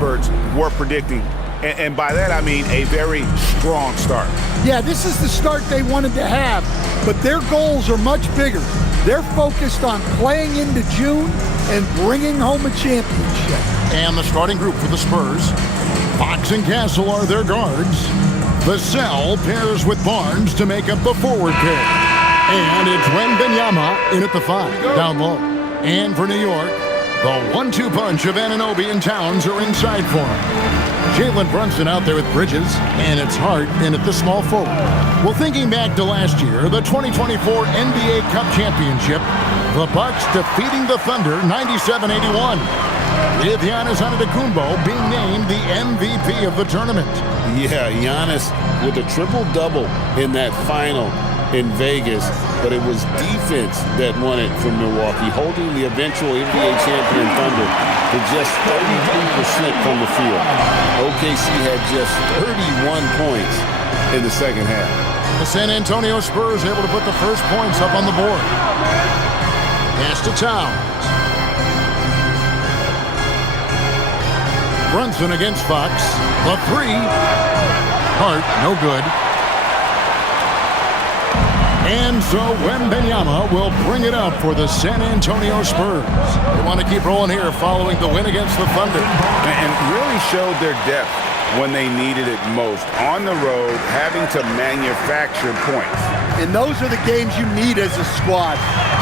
experts were predicting. And by that, I mean a very strong start. Yeah, this is the start they wanted to have, but their goals are much bigger. They're focused on playing into June and bringing home a championship. And the starting group for the Spurs, Fox and Castle are their guards. Vassell pairs with Barnes to make up the forward pair. And it's Wembanyama in at the 5, down low. And for New York, the 1-2 punch of Anunoby and Towns are inside for him. Jalen Brunson out there with Bridges, and it's Hart in at the small forward. Well, thinking back to last year, the 2024 NBA Cup Championship, the Bucks defeating the Thunder 97-81. With Giannis Antetokounmpo being named the MVP of the tournament. Yeah, Giannis with a triple-double in that final in Vegas, but it was defense that won it from Milwaukee, holding the eventual NBA champion Thunder to just 33% from the field. OKC had just 31 points in the second half. The San Antonio Spurs able to put the first points up on the board. Pass to Towns. Brunson against Fox. The 3. Hart, no good. And so Wembanyama will bring it up for the San Antonio Spurs. They want to keep rolling here following the win against the Thunder. And really showed their depth when they needed it most. On the road, having to manufacture points. And those are the games you need as a squad.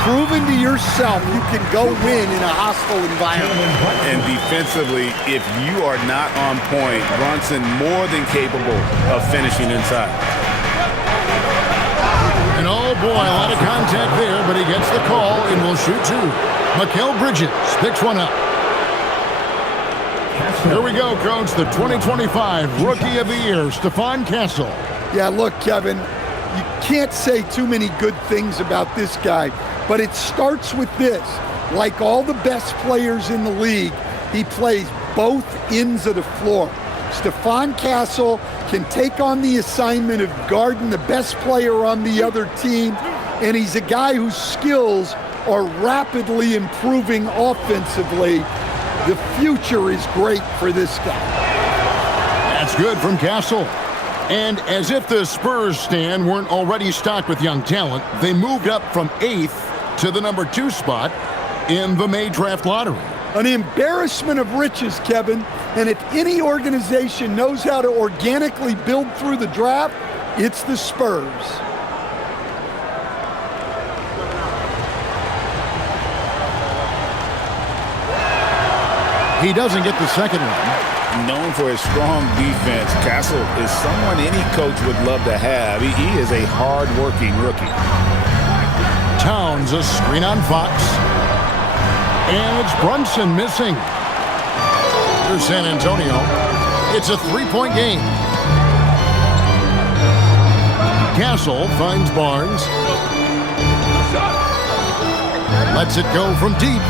Proving to yourself you can go win in a hostile environment. And defensively, if you are not on point, Brunson more than capable of finishing inside. And oh boy, a lot of contact there, but he gets the call and will shoot 2. Mikal Bridges picks one up. Here we go, Coach. The 2025 Rookie of the Year, Stephon Castle. Yeah, look, Kevin, you can't say too many good things about this guy, but it starts with this. Like all the best players in the league, he plays both ends of the floor. Stephon Castle can take on the assignment of guarding the best player on the other team, and he's a guy whose skills are rapidly improving offensively. The future is great for this guy. That's good from Castle. And as if the Spurs stand weren't already stocked with young talent, they moved up from 8th to the number 2 spot in the May draft lottery. An embarrassment of riches, Kevin. And if any organization knows how to organically build through the draft, it's the Spurs. He doesn't get the second one. Known for his strong defense, Castle is someone any coach would love to have. He is a hard-working rookie. Towns, a screen on Fox. And it's Brunson missing. Here's San Antonio. It's a 3-point game. Castle finds Barnes. Lets it go from deep.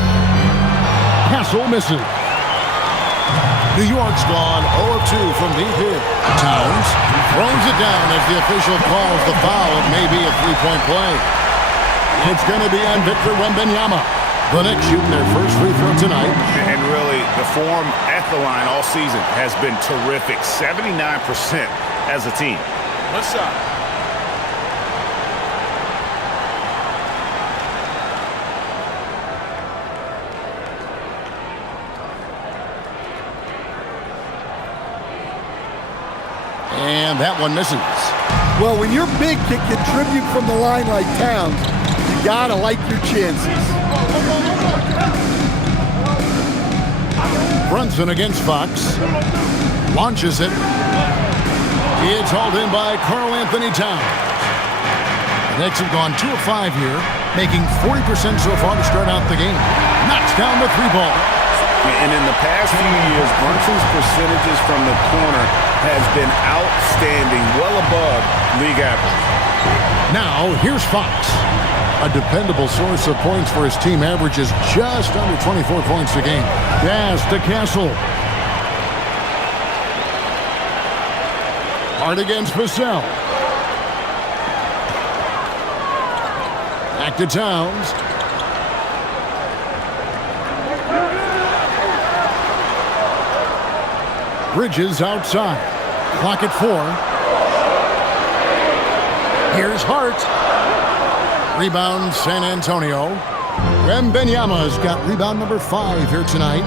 Castle misses. New York's gone 0-2 from deep here. Towns throws it down as the official calls the foul. It may be a 3-point play. It's going to be on Victor Wembanyama. The Knicks shooting their first free throw tonight. And really, the form at the line all season has been terrific. 79% as a team. What's up? And that one misses. Well, when your big can contribute from the line like Towns, you gotta like your chances. Brunson against Fox. Launches it. It's hauled in by Karl Anthony Towns. The Knicks have gone 2 of 5 here, making 40% so far to start out the game. Knocks down the 3-ball. And in the past few years, Brunson's percentages from the corner has been outstanding, well above league average. Now, here's Fox. A dependable source of points for his team, averages just under 24 points a game. Pass to Castle. Hard against Vassell. Back to Towns. Bridges outside. Clock at 4. Here's Hart. Rebound San Antonio. Wembanyama's got rebound number 5 here tonight.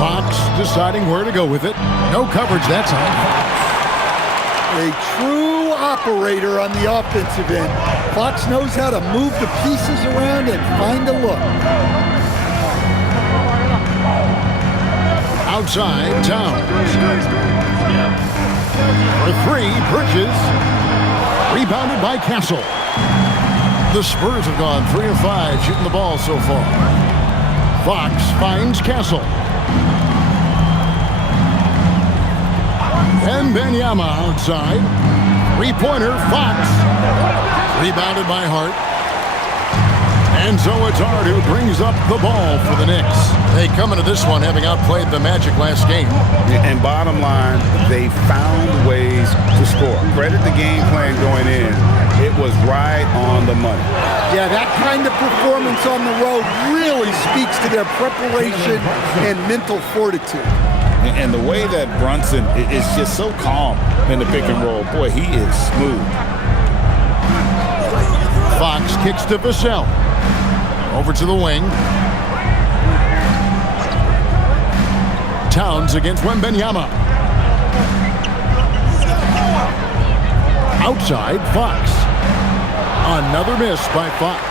Fox deciding where to go with it. No coverage that time. A true operator on the offensive end. Fox knows how to move the pieces around and find a look. Outside, Towns. For 3, Bridges. Rebounded by Castle. The Spurs have gone 3 of 5 shooting the ball so far. Fox finds Castle. Wembanyama outside. 3-pointer, Fox. Rebounded by Hart. And so it's Hart who brings up the ball for the Knicks. They come into this one having outplayed the Magic last game. And bottom line, they found ways to score. Credit the game plan going in. It was right on the money. Yeah, that kind of performance on the road really speaks to their preparation and mental fortitude. And the way that Brunson is just so calm in the pick and roll, boy, he is smooth. Fox kicks to Vassell. Over to the wing. Towns against Wembanyama. Outside, Fox. Another miss by Fox.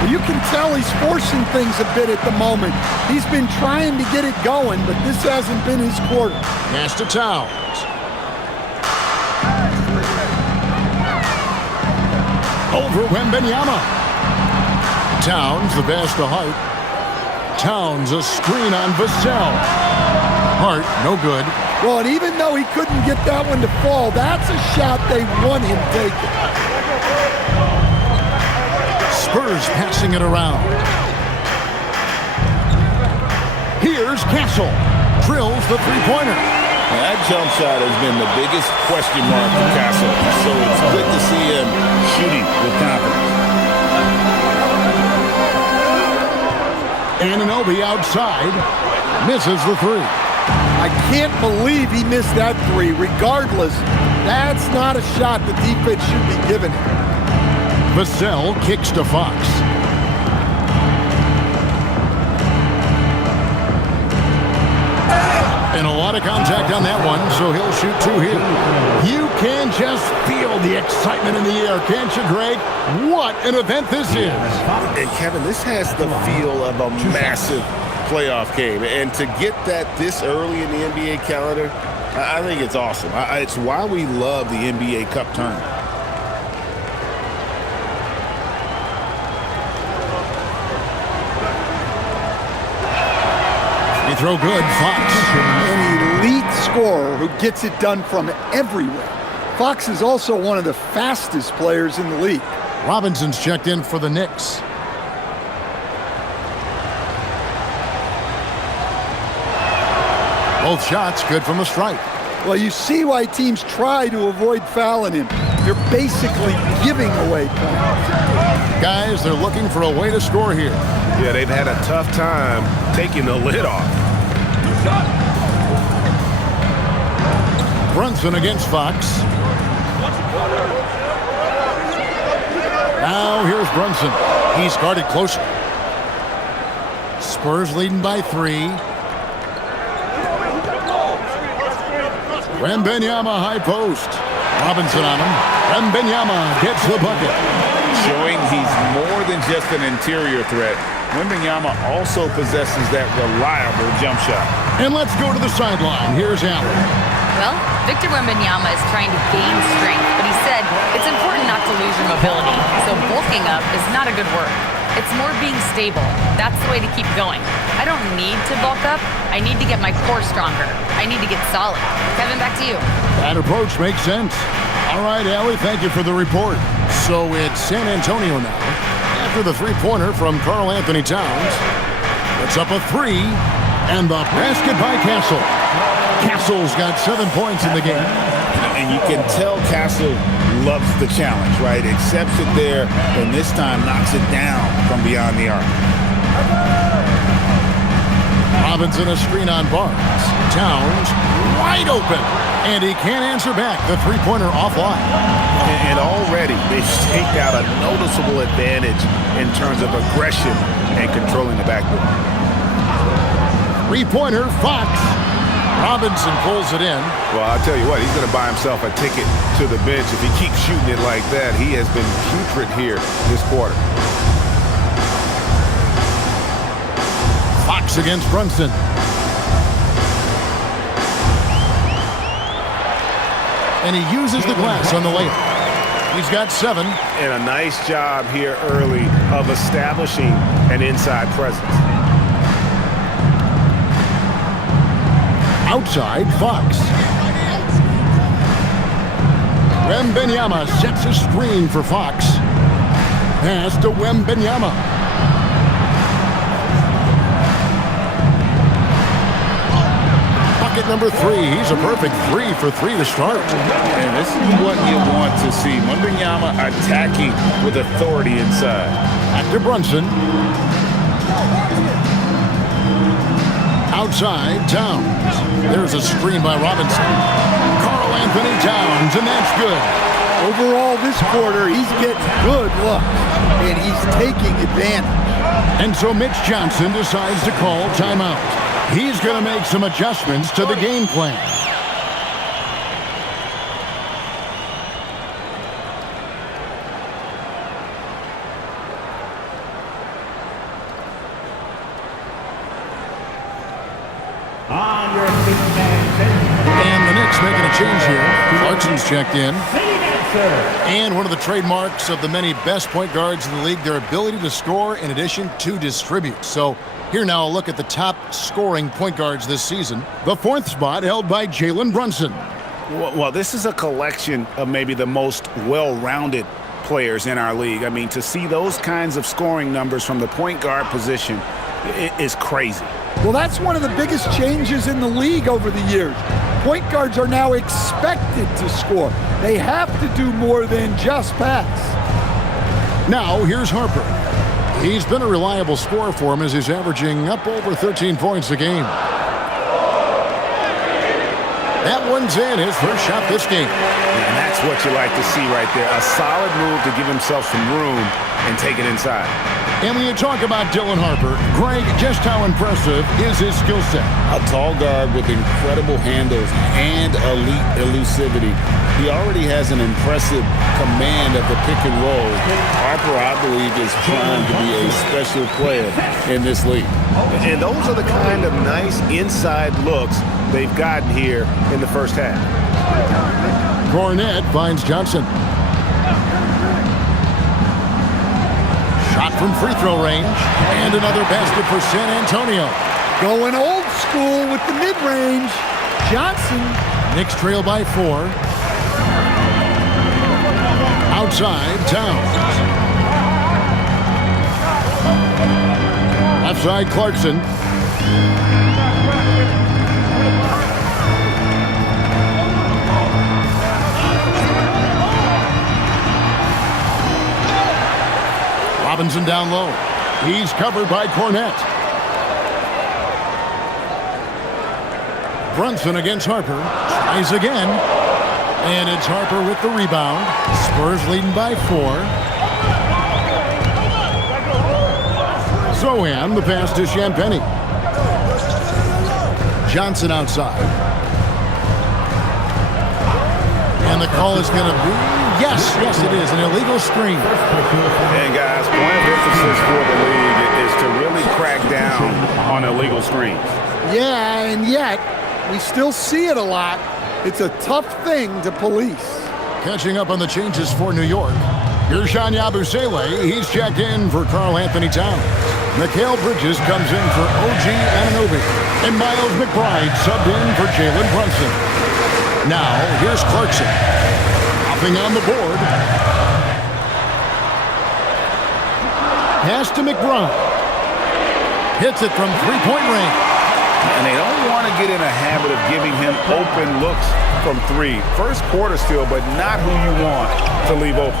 Well, you can tell he's forcing things a bit at the moment. He's been trying to get it going, but this hasn't been his quarter. Pass to Towns. Over Wembanyama. Towns, the pass to Hart. Towns, a screen on Vassell. Hart, no good. Well, and even though he couldn't get that one to fall, that's a shot they want him taking. Spurs passing it around. Here's Castle. Drills the three-pointer. Now, that jump shot has been the biggest question mark for Castle, so it's good to see him shooting with confidence. Anunoby outside. Misses the 3. I can't believe he missed that 3. Regardless, that's not a shot the defense should be giving him. Vassell kicks to Fox. And a lot of contact on that one, so he'll shoot 2 here. You can just feel the excitement in the air, can't you, Greg? What an event this is. And Kevin, this has the feel of a massive playoff game. And to get that this early in the NBA calendar, I think it's awesome. It's why we love the NBA Cup tournament. Free throw good, Fox. An elite scorer who gets it done from everywhere. Fox is also one of the fastest players in the league. Robinson's checked in for the Knicks. Both shots good from the stripe. Well, you see why teams try to avoid fouling him. You're basically giving away points. Guys, they're looking for a way to score here. Yeah, they've had a tough time taking the lid off. Brunson against Fox. Now here's Brunson. He's guarded closer. Spurs leading by 3. Wembanyama high post. Robinson on him. Wembanyama gets the bucket. Showing he's more than just an interior threat. Wembanyama also possesses that reliable jump shot. And let's go to the sideline. Here's Allen. Well, Victor Wembanyama is trying to gain strength, but he said it's important not to lose your mobility. So bulking up is not a good word. It's more being stable. That's the way to keep going. I don't need to bulk up. I need to get my core stronger. I need to get solid. Kevin, back to you. That approach makes sense. All right, Allie, thank you for the report. So it's San Antonio now. After the three-pointer from Karl Anthony Towns. It's up a 3, and the basket by Castle. Castle's got 7 points in the game. And you can tell Castle loves the challenge, right? Accepts it there, and this time knocks it down from beyond the arc. Robinson a screen on Barnes. Towns wide open. And he can't answer back. The three-pointer offline. And already they've staked out a noticeable advantage in terms of aggression and controlling the backboard. Three-pointer, Fox. Robinson pulls it in. Well, I'll tell you what, he's going to buy himself a ticket to the bench if he keeps shooting it like that. He has been putrid here this quarter. Fox against Brunson. And he uses the glass on the layup. He's got 7. And a nice job here early of establishing an inside presence. Outside, Fox. Wembanyama sets a screen for Fox. Pass to Wembanyama. Bucket number 3. He's a perfect 3 for 3 to start. And this is what you want to see. Wembanyama attacking with authority inside. Back to Brunson. Outside, Towns. There's a screen by Robinson. Karl Anthony Towns, and that's good. Overall, this quarter, he's getting good looks, and he's taking advantage. And so Mitch Johnson decides to call timeout. He's going to make some adjustments to the game plan. And the Knicks making a change here. Clarkson's checked in. And one of the trademarks of the many best point guards in the league, their ability to score in addition to distribute. So here now a look at the top scoring point guards this season. The 4th spot held by Jalen Brunson. Well, this is a collection of maybe the most well-rounded players in our league. I mean, to see those kinds of scoring numbers from the point guard position is crazy. Well, that's one of the biggest changes in the league over the years. Point guards are now expected to score. They have to do more than just pass. Now, here's Harper. He's been a reliable scorer for him as he's averaging up over 13 points a game. That one's in, his first shot this game. And that's what you like to see right there. A solid move to give himself some room and take it inside. And when you talk about Dylan Harper, Greg, just how impressive is his skill set? A tall guard with incredible handles and elite elusivity. He already has an impressive command of the pick and roll. Harper, I believe, is primed to be a special player in this league. And those are the kind of nice inside looks they've gotten here in the first half. Cornette finds Johnson. Shot from free throw range. And another basket for San Antonio. Going old school with the mid-range. Johnson. Knicks trail by 4. Outside, Towns. Left side, Clarkson. Robinson down low. He's covered by Cornette. Brunson against Harper. Tries again. And it's Harper with the rebound. Spurs leading by 4. Zohan, the pass to Champagny. Johnson outside. And the call is going to be, yes, it is, an illegal screen. And guys, point of emphasis for the league is to really crack down on illegal screens. Yeah, and yet we still see it a lot. It's a tough thing to police. Catching up on the changes for New York. Here's Sean Yabusele. He's checked in for Karl Anthony Towns. Mikal Bridges comes in for OG Anunoby. And Miles McBride subbed in for Jalen Brunson. Now, here's Clarkson. Hopping on the board. Pass to McBride. Hits it from three-point range. And they don't want to get in a habit of giving him open looks from 3. First quarter still, but not who you want to leave open.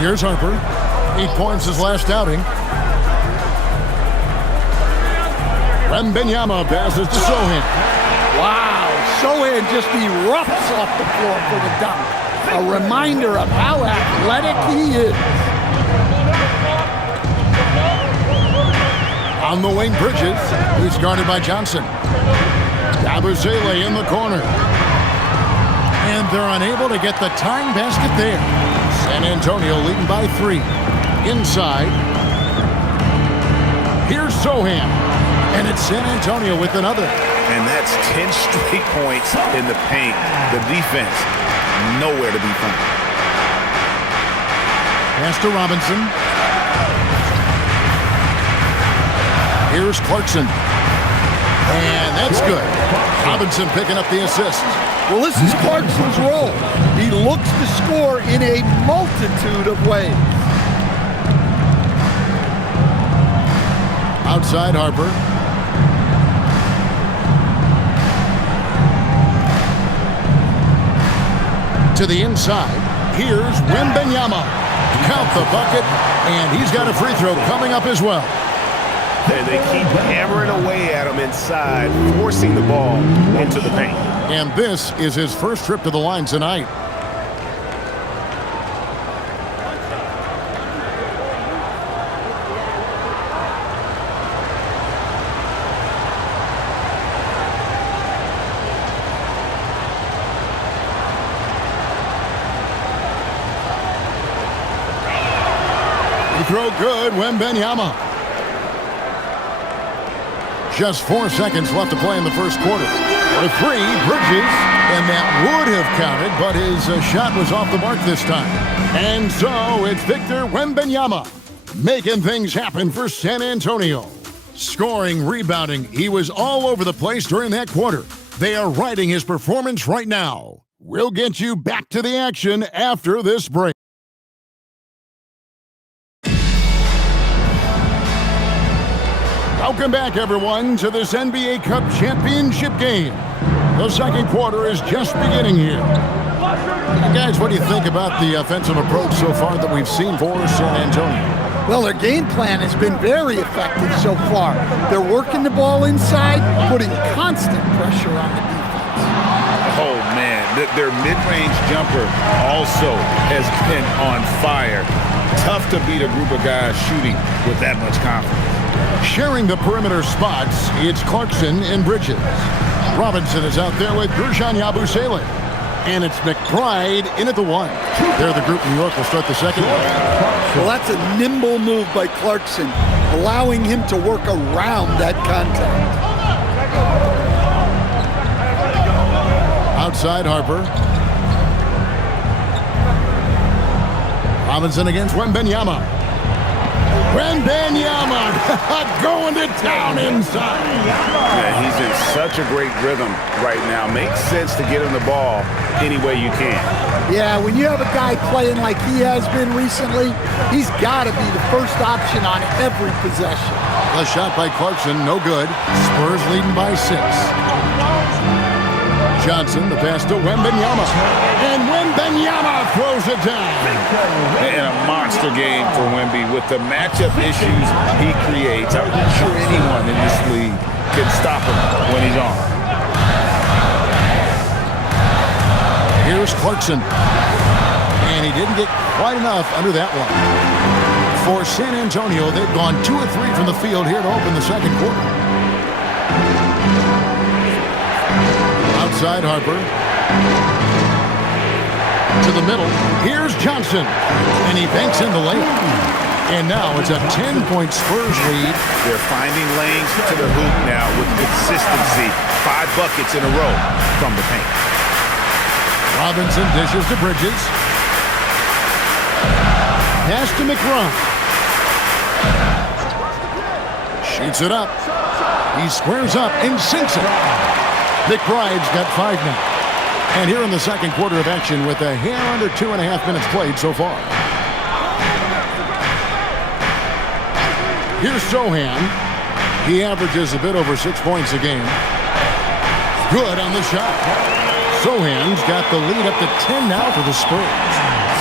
Here's Harper. 8 points his last outing. Wembanyama passes to Sohan. Wow, Sohan just erupts off the floor for the dunk. A reminder of how athletic he is. On the wing, Bridges. He's guarded by Johnson. Yabusele in the corner. And they're unable to get the tying basket there. San Antonio leading by 3. Inside. Here's Sohan. And it's San Antonio with another. And that's 10 straight points in the paint. The defense, nowhere to be found. Pass to Robinson. Here's Clarkson. And that's good. Robinson picking up the assist. Well, this is Clarkson's role. He looks to score in a multitude of ways. Outside Harper. To the inside. Here's Wembanyama. Count the bucket, and he's got a free throw coming up as well. They keep hammering away at him inside, forcing the ball into the paint. And this is his first trip to the line tonight. Throw good, Wembanyama. Just 4 seconds left to play in the first quarter. For 3, Bridges, and that would have counted, but his shot was off the mark this time. And so it's Victor Wembanyama making things happen for San Antonio. Scoring, rebounding, he was all over the place during that quarter. They are riding his performance right now. We'll get you back to the action after this break. Welcome back, everyone, to this NBA Cup championship game. The second quarter is just beginning here. Guys, what do you think about the offensive approach so far that we've seen for San Antonio? Well, their game plan has been very effective so far. They're working the ball inside, putting constant pressure on the defense. Oh, man, their mid-range jumper also has been on fire. Tough to beat a group of guys shooting with that much confidence. Sharing the perimeter spots, it's Clarkson and Bridges. Robinson is out there with Guerschon Yabusele. And it's McBride in at the 1. There, the group New York will start the second one. Well, that's a nimble move by Clarkson, allowing him to work around that contact. Outside Harper. Robinson against Wembanyama. Wembanyama going to town inside. Yeah, he's in such a great rhythm right now. Makes sense to get him the ball any way you can. Yeah, when you have a guy playing like he has been recently, he's got to be the first option on every possession. A shot by Clarkson, no good. Spurs leading by 6. Johnson, the pass to Wembanyama. And Wembanyama throws it down. And a monster game for Wemby with the matchup issues he creates. I'm not sure anyone in this league can stop him when he's on. Here's Clarkson. And he didn't get quite enough under that one. For San Antonio, they've gone 2 of 3 from the field here to open the second quarter. Outside Harper. To the middle. Here's Johnson. And he banks in the layup. And now it's a 10-point Spurs lead. They're finding lanes to the hoop now with consistency. 5 buckets in a row from the paint. Robinson dishes to Bridges. Pass to McBride. Shoots it up. He squares up and sinks it. McBride's got 5 now. And here in the second quarter of action with a hair under 2.5 minutes played so far. Here's Sohan. He averages a bit over 6 points a game. Good on the shot. Sohan's got the lead up to 10 now for the Spurs.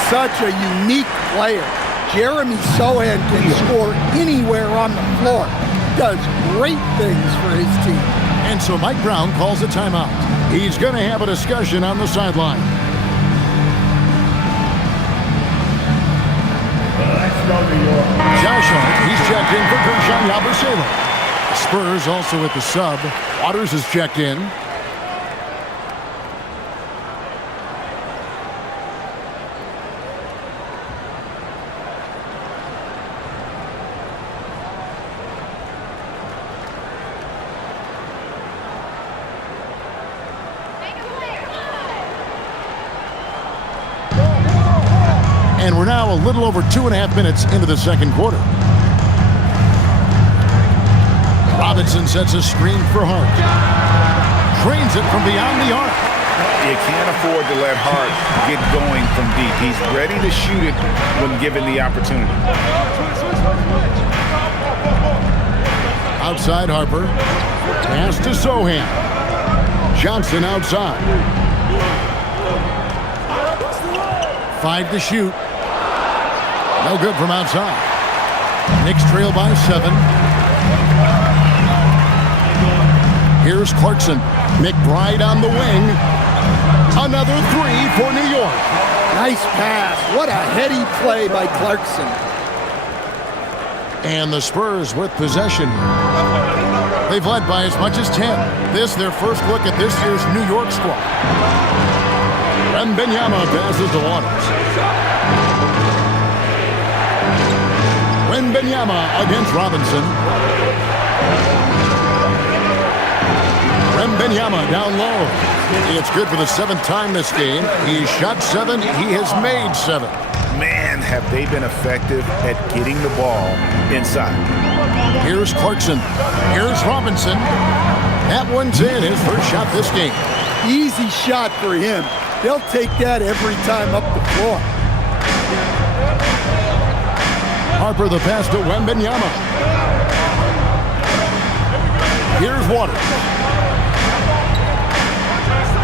Such a unique player. Jeremy Sohan can score anywhere on the floor. does great things for his team. And so Mike Brown calls a timeout. He's going to have a discussion on the sideline. Josh Hart, he's checked in for Gershon Yabusele. Spurs also at the sub. Waters is checked in. And we're now a little over 2.5 minutes into the second quarter. Robinson sets a screen for Hart. Trains it from beyond the arc. You can't afford to let Hart get going from deep. He's ready to shoot it when given the opportunity. Outside Harper. Pass to Sohan. Johnson outside. 5 to shoot. No good from outside. Knicks trail by 7. Here's Clarkson. McBride on the wing. Another 3 for New York. Nice pass. What a heady play by Clarkson. And the Spurs with possession. They've led by as much as 10. This their first look at this year's New York squad. Wembanyama passes to Waters. Wembanyama against Robinson. Wembanyama down low. It's good for the 7th time this game. He shot 7. He has made 7. Man, have they been effective at getting the ball inside. Here's Clarkson. Here's Robinson. That one's in. His first shot this game. Easy shot for him. They'll take that every time up the floor. Harper the pass to Wembanyama. Here's Waters.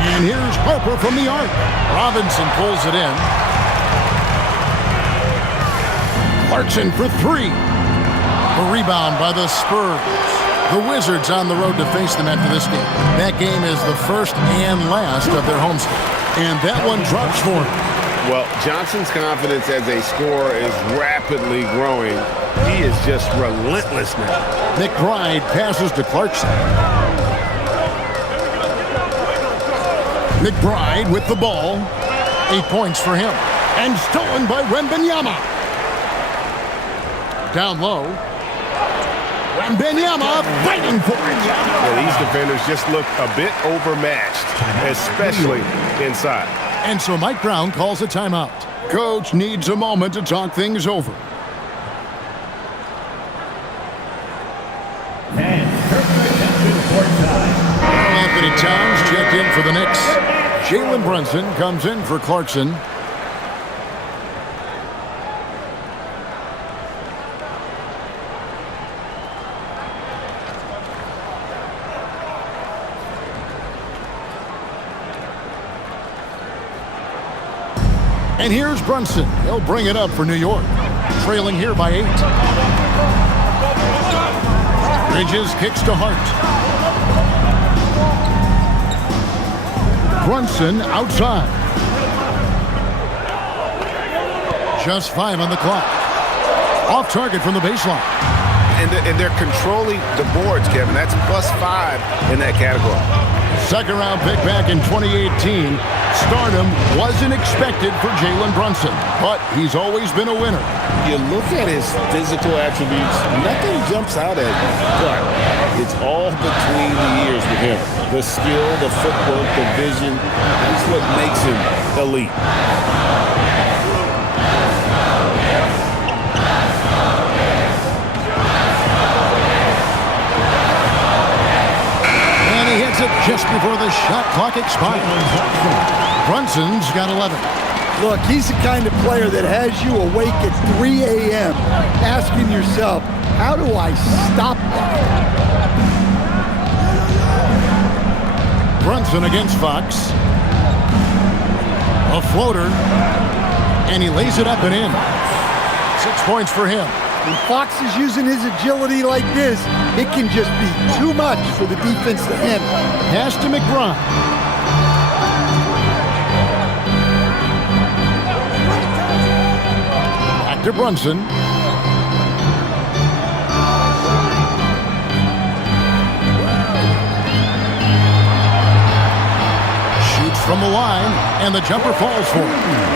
And here's Harper from the arc. Robinson pulls it in. Clarkson for 3. A rebound by the Spurs. The Wizards on the road to face them after this game. That game is the first and last of their homestand. And that one drops for him. Well, Johnson's confidence as a scorer is rapidly growing. He is just relentless now. McBride passes to Clarkson. McBride with the ball. 8 points for him. And stolen by Wembanyama. Down low. Wembanyama fighting for it. Yeah, these defenders just look a bit overmatched, especially inside. And so Mike Brown calls a timeout. Coach needs a moment to talk things over. Anthony Towns checked in for the Knicks. Jalen Brunson comes in for Clarkson. And here's Brunson. He'll bring it up for New York. Trailing here by 8. Bridges kicks to Hart. Brunson outside. Just 5 on the clock. Off target from the baseline. And they're controlling the boards, Kevin. That's +5 in that category. Second round pick back in 2018. Stardom wasn't expected for Jalen Brunson, but he's always been a winner. You look at his physical attributes, nothing jumps out at you. But it's all between the ears with him. The skill, the footwork, the vision, that's what makes him elite. It just before the shot clock expires. Brunson's got 11. Look, he's the kind of player that has you awake at 3 a.m. asking yourself, how do I stop that? Brunson against Fox. A floater. And he lays it up and in. 6 points for him. When Fox is using his agility like this, it can just be too much for the defense to handle. Pass to McBride. Back to Brunson. Shoots from the line, and the jumper falls for him.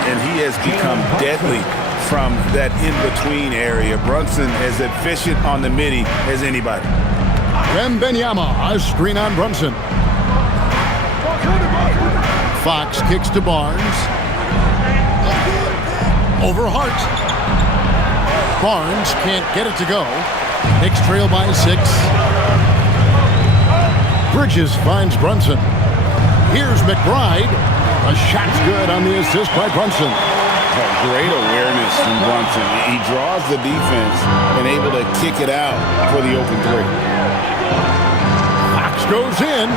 And he has become deadly from that in-between area. Brunson as efficient on the midi as anybody. Wembanyama, a screen on Brunson. Fox kicks to Barnes. Over Hart. Barnes can't get it to go. Knicks trail by 6. Bridges finds Brunson. Here's McBride. A shot's good on the assist by Brunson. Great awareness from Brunson. He draws the defense and able to kick it out for the open three. Fox goes in.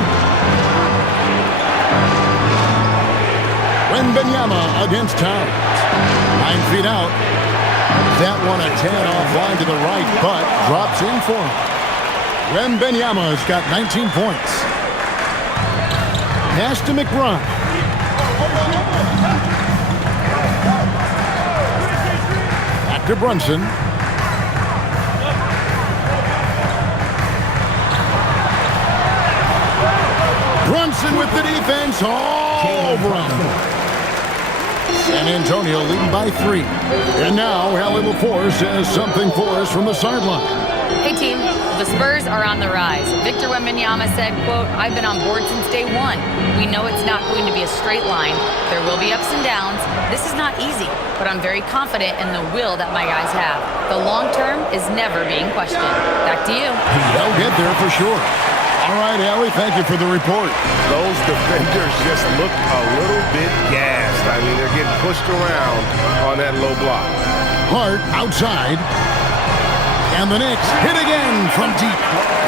Wembanyama against Towns. 9 feet out. That one a tad offline to the right, but drops in for him. Wembanyama's got 19 points. Pass to McBride. Back to Brunson. Brunson with the defense all over him. San Antonio leading by 3. And now Allie LaForce has something for us from the sideline. Hey team, the Spurs are on the rise. Victor Wembanyama said, quote, "I've been on board since day one. We know it's not going to be a straight line. There will be ups and downs. This is not easy, but I'm very confident in the will that my guys have. The long term is never being questioned." Back to you. They'll get there for sure. All right, Allie, thank you for the report. Those defenders just look a little bit gassed. I mean, they're getting pushed around on that low block. Hart outside. And the Knicks hit again from deep.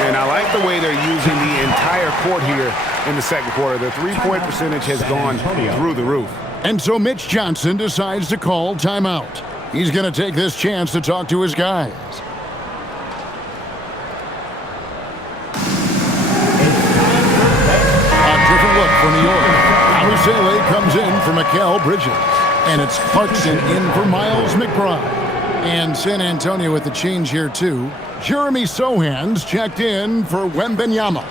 And I like the way they're using the entire court here in the second quarter. The three-point percentage has gone through the roof. And so Mitch Johnson decides to call timeout. He's going to take this chance to talk to his guys. Look for New York. Abusele comes in for Mikal Bridges. And it's Clarkson in for Miles McBride. And San Antonio with the change here, too. Jeremy Sohan's checked in for Wembanyama.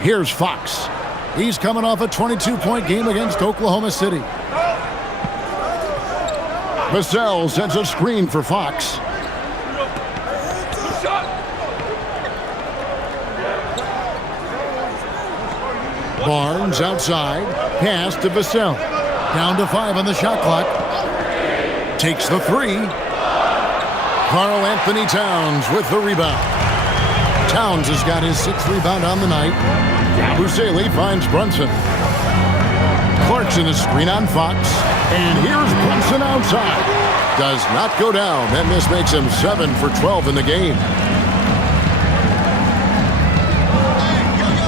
Here's Fox. He's coming off a 22-point game against Oklahoma City. Vassell sends a screen for Fox. Barnes outside. Pass to Vassell. Down to 5 on the shot clock. Takes the 3. Karl Anthony Towns with the rebound. Towns has got his 6th rebound on the night. Abusele finds Brunson. Clarkson is screen on Fox. And here's Brunson outside. Does not go down, and this makes him 7 for 12 in the game.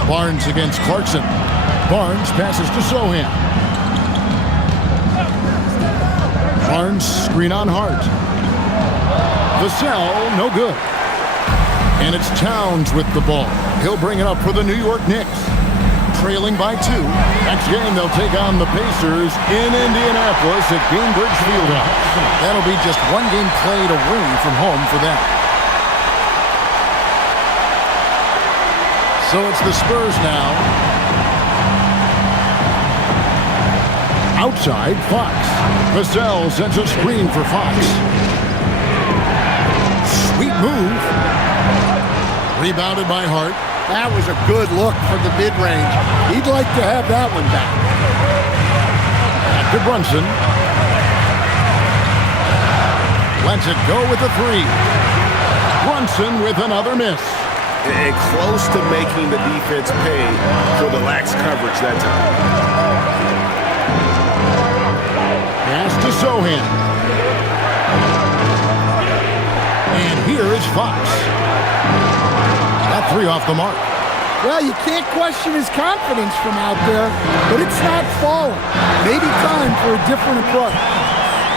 Barnes against Clarkson. Barnes passes to Sohan. Barnes screen on Hart. Vassell, no good. And it's Towns with the ball. He'll bring it up for the New York Knicks. Trailing by 2. Next game, they'll take on the Pacers in Indianapolis at Gainbridge Fieldhouse. That'll be just one game played away from home for them. So it's the Spurs now. Outside, Fox. Vassell sends a screen for Fox. Sweet move. Rebounded by Hart. That was a good look for the mid-range. He'd like to have that one back. Back to Brunson. Lets it go with the 3. Brunson with another miss. And close to making the defense pay for the lax coverage that time. Pass to Sohan. And here is Fox. That 3 off the mark. Well, you can't question his confidence from out there, but it's not falling. Maybe time for a different approach.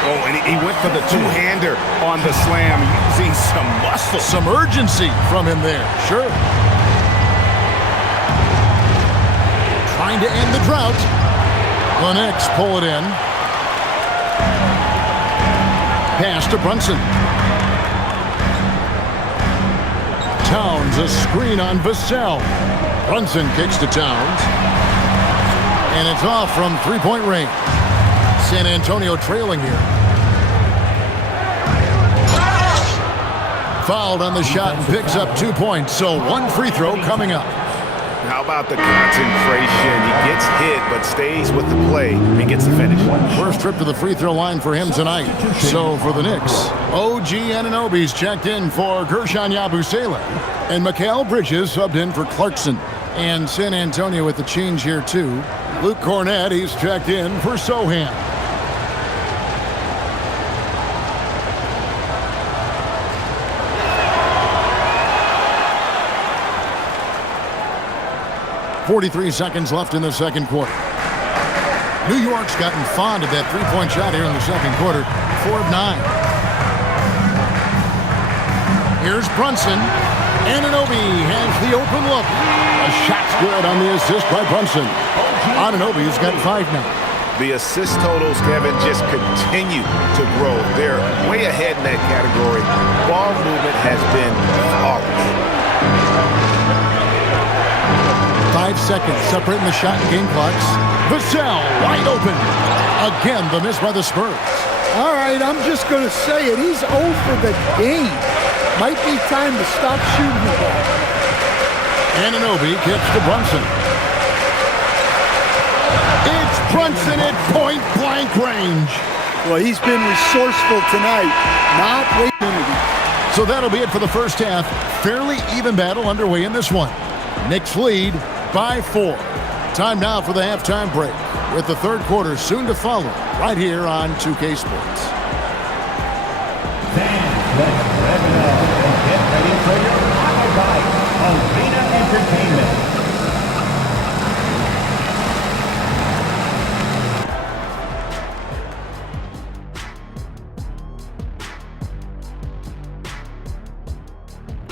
Oh, and he went for the two-hander on the slam, using some muscle. Some urgency from him there. Sure. Trying to end the drought. The Knicks pull it in. Pass to Brunson. Towns, a screen on Vassell. Brunson kicks to Towns. And it's off from three-point range. San Antonio trailing here. Fouled on the shot and picks up 2 points. So one free throw coming up. How about the concentration? He gets hit, but stays with the play and gets the finish. First trip to the free throw line for him tonight. So for the Knicks, OG Anunoby's checked in for Gershon Yabusele. And Mikal Bridges subbed in for Clarkson. And San Antonio with the change here too. Luke Cornett, he's checked in for Sohan. .43 seconds left in the second quarter. New York's gotten fond of that three-point shot here in the second quarter. 4 of 9. Here's Brunson. Anunoby has the open look. A shot's good on the assist by Brunson. Anunoby's got 5 now. The assist totals, Kevin, just continue to grow. They're way ahead in that category. Ball movement has been flawless. 5 seconds separating the shot and game clocks. Vassell wide open. Again, the miss by the Spurs. All right, I'm just going to say it. He's 0 for the game. Might be time to stop shooting the ball. Anunoby kicks to Brunson. It's Brunson at point-blank range. Well, he's been resourceful tonight, not waiting. So that'll be it for the first half. Fairly even battle underway in this one. Knicks lead by 4. Time now for the halftime break, with the third quarter soon to follow right here on 2K Sports. Fans, let's rev it up and get ready for your highlight Arena Entertainment.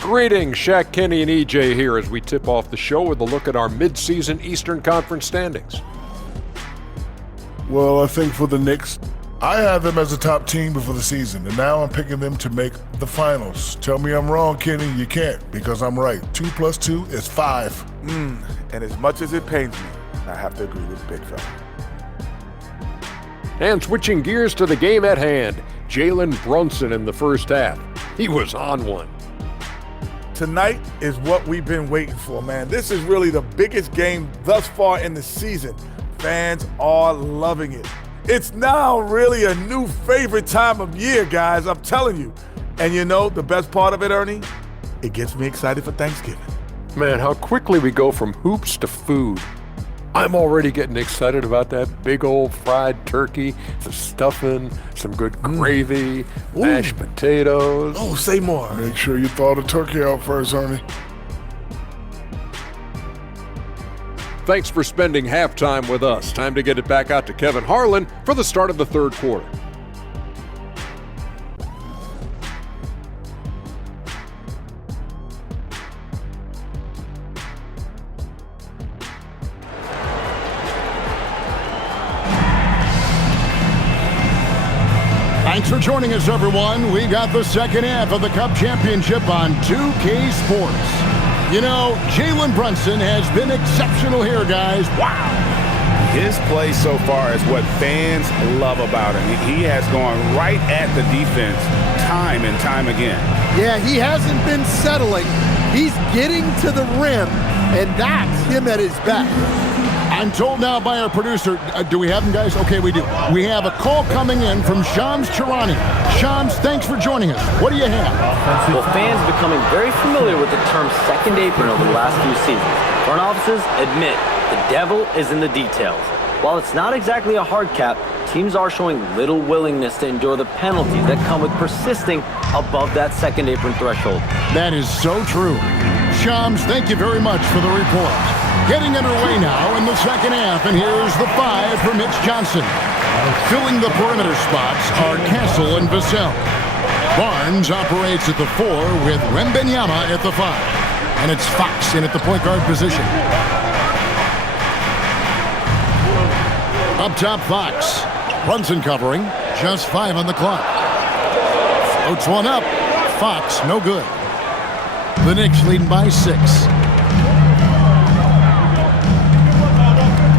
Greetings, Shaq, Kenny, and EJ here as we tip off the show with a look at our mid-season Eastern Conference standings. Well, I think for the Knicks, I had them as a top team before the season, and now I'm picking them to make the finals. Tell me I'm wrong, Kenny. You can't, because I'm right. 2 + 2 is 5. And as much as it pains me, I have to agree with Big Fella. And switching gears to the game at hand, Jalen Brunson in the first half. He was on one. Tonight is what we've been waiting for, man. This is really the biggest game thus far in the season. Fans are loving it. It's now really a new favorite time of year, guys, I'm telling you. And you know, the best part of it, Ernie? It gets me excited for Thanksgiving. Man, how quickly we go from hoops to food. I'm already getting excited about that big old fried turkey, some stuffing, some good gravy, mashed potatoes. Oh, say more. Make sure you thaw the turkey out first, Ernie. Thanks for spending halftime with us. Time to get it back out to Kevin Harlan for the start of the third quarter. Thanks for joining us, everyone. We got the second half of the Cup Championship on 2K Sports. You know, Jalen Brunson has been exceptional here, guys. Wow. His play so far is what fans love about him. He has gone right at the defense time and time again. Yeah, he hasn't been settling. He's getting to the rim, and that's him at his best. I'm told now by our producer, do we have him, guys? Okay, we do. We have a call coming in from Shams Charani. Shams, thanks for joining us. What do you have? Well, fans are becoming very familiar with the term second apron over the last few seasons. Front offices admit the devil is in the details. While it's not exactly a hard cap, teams are showing little willingness to endure the penalties that come with persisting above that second apron threshold. That is so true. Shams, thank you very much for the report. Getting underway now in the second half, and here's the 5 for Mitch Johnson. Filling the perimeter spots are Castle and Vassell. Barnes operates at the 4 with Wembanyama at the 5. And it's Fox in at the point guard position. Up top, Fox. Brunson covering. Just 5 on the clock. Floats one up. Fox, no good. The Knicks leading by 6.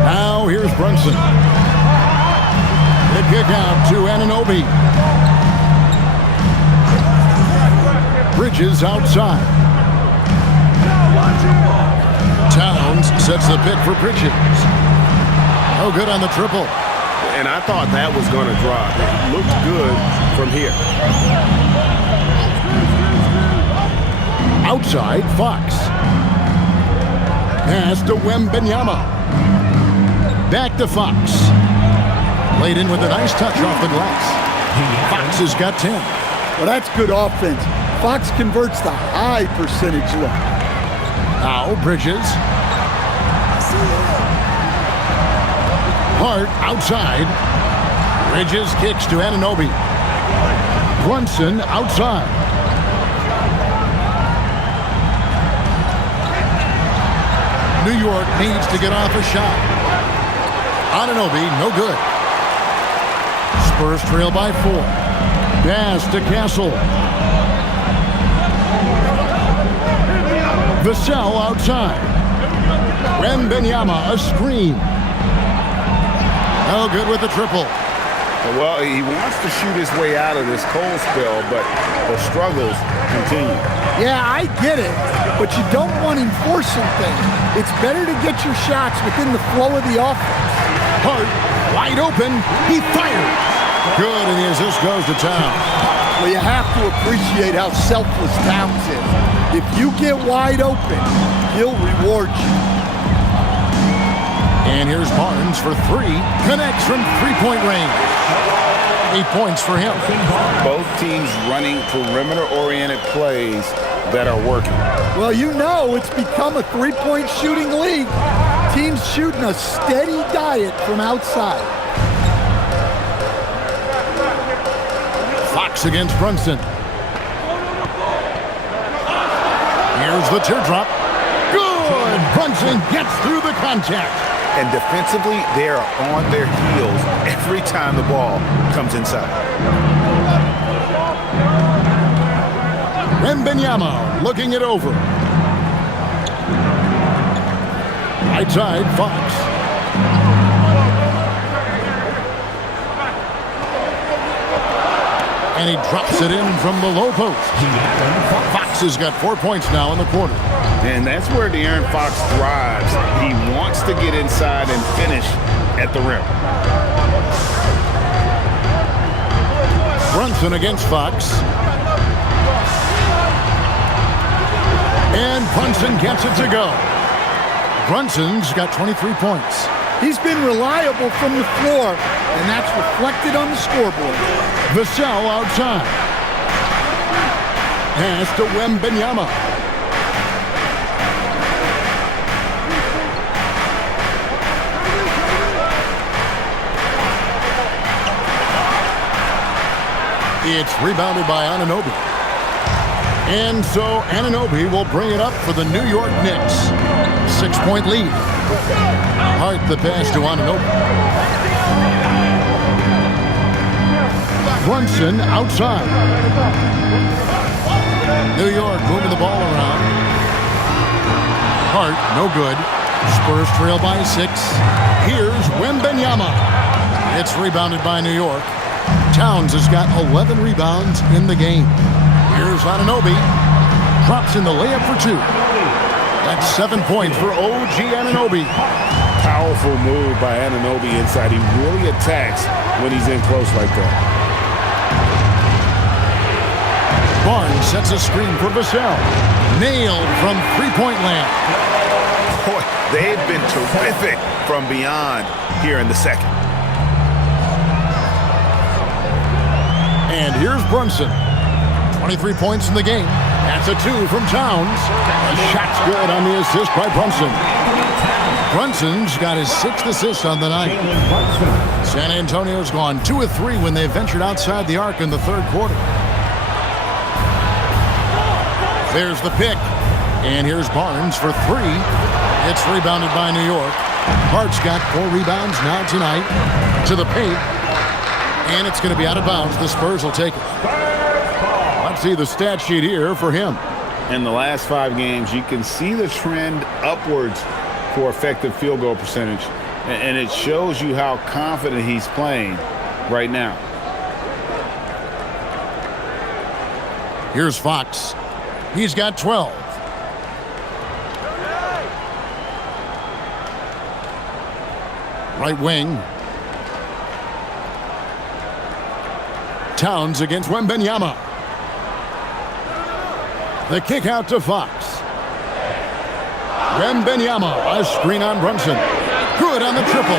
Now here's Brunson. The kick out to Anunoby. Bridges outside. Towns sets the pick for Bridges. No good on the triple. And I thought that was going to drop. It looked good from here. Outside, Fox. Pass to Wembanyama. Back to Fox. Laid in with a nice touch off the glass. Fox has got 10. Well, that's good offense. Fox converts the high percentage look. Now Bridges. Hart outside. Bridges kicks to Anunoby. Brunson outside. New York needs to get off a shot. Anunoby, no good. Spurs trail by 4. Pass to Castle. Vassell outside. Wembanyama, a screen. No good with the triple. Well, he wants to shoot his way out of this cold spell, but the struggles continue. Yeah, I get it, but you don't want him forcing things. It's better to get your shots within the flow of the offense. Hart, wide open, he fires. Good, and the assist goes to Towns. Well, you have to appreciate how selfless Towns is. If you get wide open, he'll reward you. And here's Barnes for 3. Connects from three-point range. 8 points for him. Both teams running perimeter-oriented plays that are working. Well, you know it's become a three-point shooting league. Teams shooting a steady diet from outside. Fox against Brunson. Here's the teardrop. Good! Brunson gets through the contact. And defensively, they are on their heels every time the ball comes inside. Wembanyama looking it over. Right side, Fox. And he drops it in from the low post. Fox has got 4 points now in the quarter. And that's where De'Aaron Fox thrives. He wants to get inside and finish at the rim. Brunson against Fox. And Brunson gets it to go. Brunson's got 23 points. He's been reliable from the floor, and that's reflected on the scoreboard. Vassell outside. Pass to Wembanyama. It's rebounded by Anunoby. And so Anunoby will bring it up for the New York Knicks. 6-point lead. Hart the pass to Anunoby. Brunson outside. New York moving the ball around. Hart, no good. Spurs trail by 6. Here's Wembanyama. It's rebounded by New York. Towns has got 11 rebounds in the game. Here's Anunoby. Drops in the layup for 2. That's 7 points for OG Anunoby. Powerful move by Anunoby inside. He really attacks when he's in close like that. Barnes sets a screen for Vassell. Nailed from three-point land. Boy, they've been terrific from beyond here in the second. And here's Brunson. 23 points in the game. That's a 2 from Towns. The shot's good on the assist by Brunson. Brunson's got his 6th assist on the night. San Antonio's gone 2 of 3 when they ventured outside the arc in the 3rd quarter. There's the pick. And here's Barnes for 3. It's rebounded by New York. Hart's got 4 rebounds now tonight to the paint. And it's going to be out of bounds. The Spurs will take it. Let's see the stat sheet here for him. In the last 5 games, you can see the trend upwards for effective field goal percentage. And it shows you how confident he's playing right now. Here's Fox. He's got 12. Right wing. Towns against Wembanyama. The kick out to Fox. Wembanyama, a screen on Brunson. Good on the triple.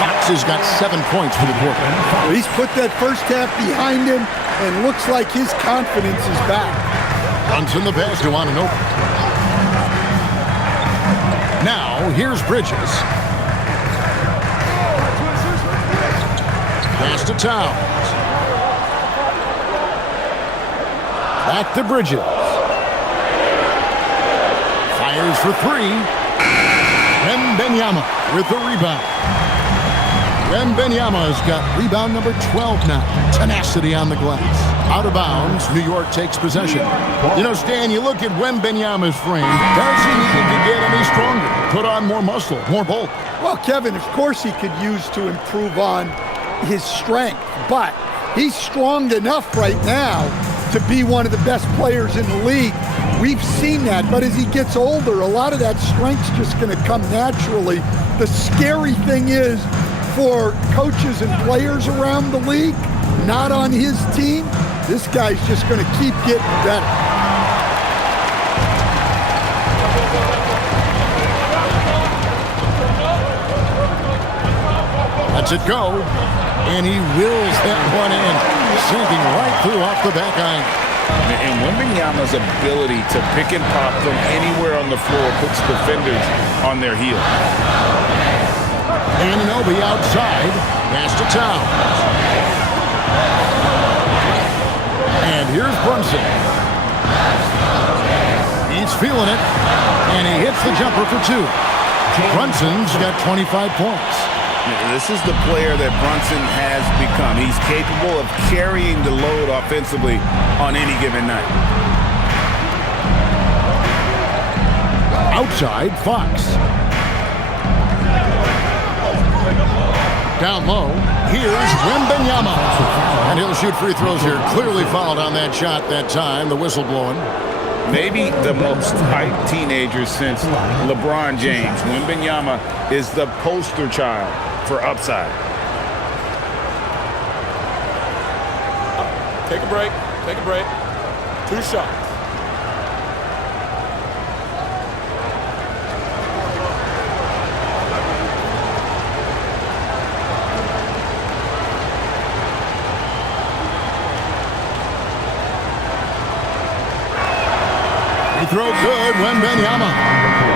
Fox has got 7 points for the quarter. He's put that first half behind him and looks like his confidence is back. Brunson the pass to Anunoby. Now, here's Bridges. Pass to Towns. Back to Bridges. Fires for 3. Wembanyama with the rebound. Wembanyama's got rebound number 12 now. Tenacity on the glass. Out of bounds, New York takes possession. You know, Stan, you look at Wembanyama's frame. Does he need to get any stronger? Put on more muscle, more bulk? Well, Kevin, of course he could use to improve on his strength, but he's strong enough right now to be one of the best players in the league. We've seen that, but as he gets older, a lot of that strength's just going to come naturally. The scary thing is for coaches and players around the league, not on his team, this guy's just going to keep getting better. Lets it go, and he wills that one in, sinking right through off the back iron. And Wembanyama's ability to pick and pop from anywhere on the floor puts defenders on their heels. Anunoby outside, pass to Towns. And here's Brunson. He's feeling it, and he hits the jumper for 2. Brunson's got 25 points. This is the player that Brunson has become. He's capable of carrying the load offensively on any given night. Outside, Fox. Down low, here's Wembanyama. And he'll shoot free throws here. Clearly fouled on that shot that time, the whistle blowing. Maybe the most hyped teenager since LeBron James. Wembanyama is the poster child for upside. Take a break. Take a break. 2 shots. Throw good, Wembanyama.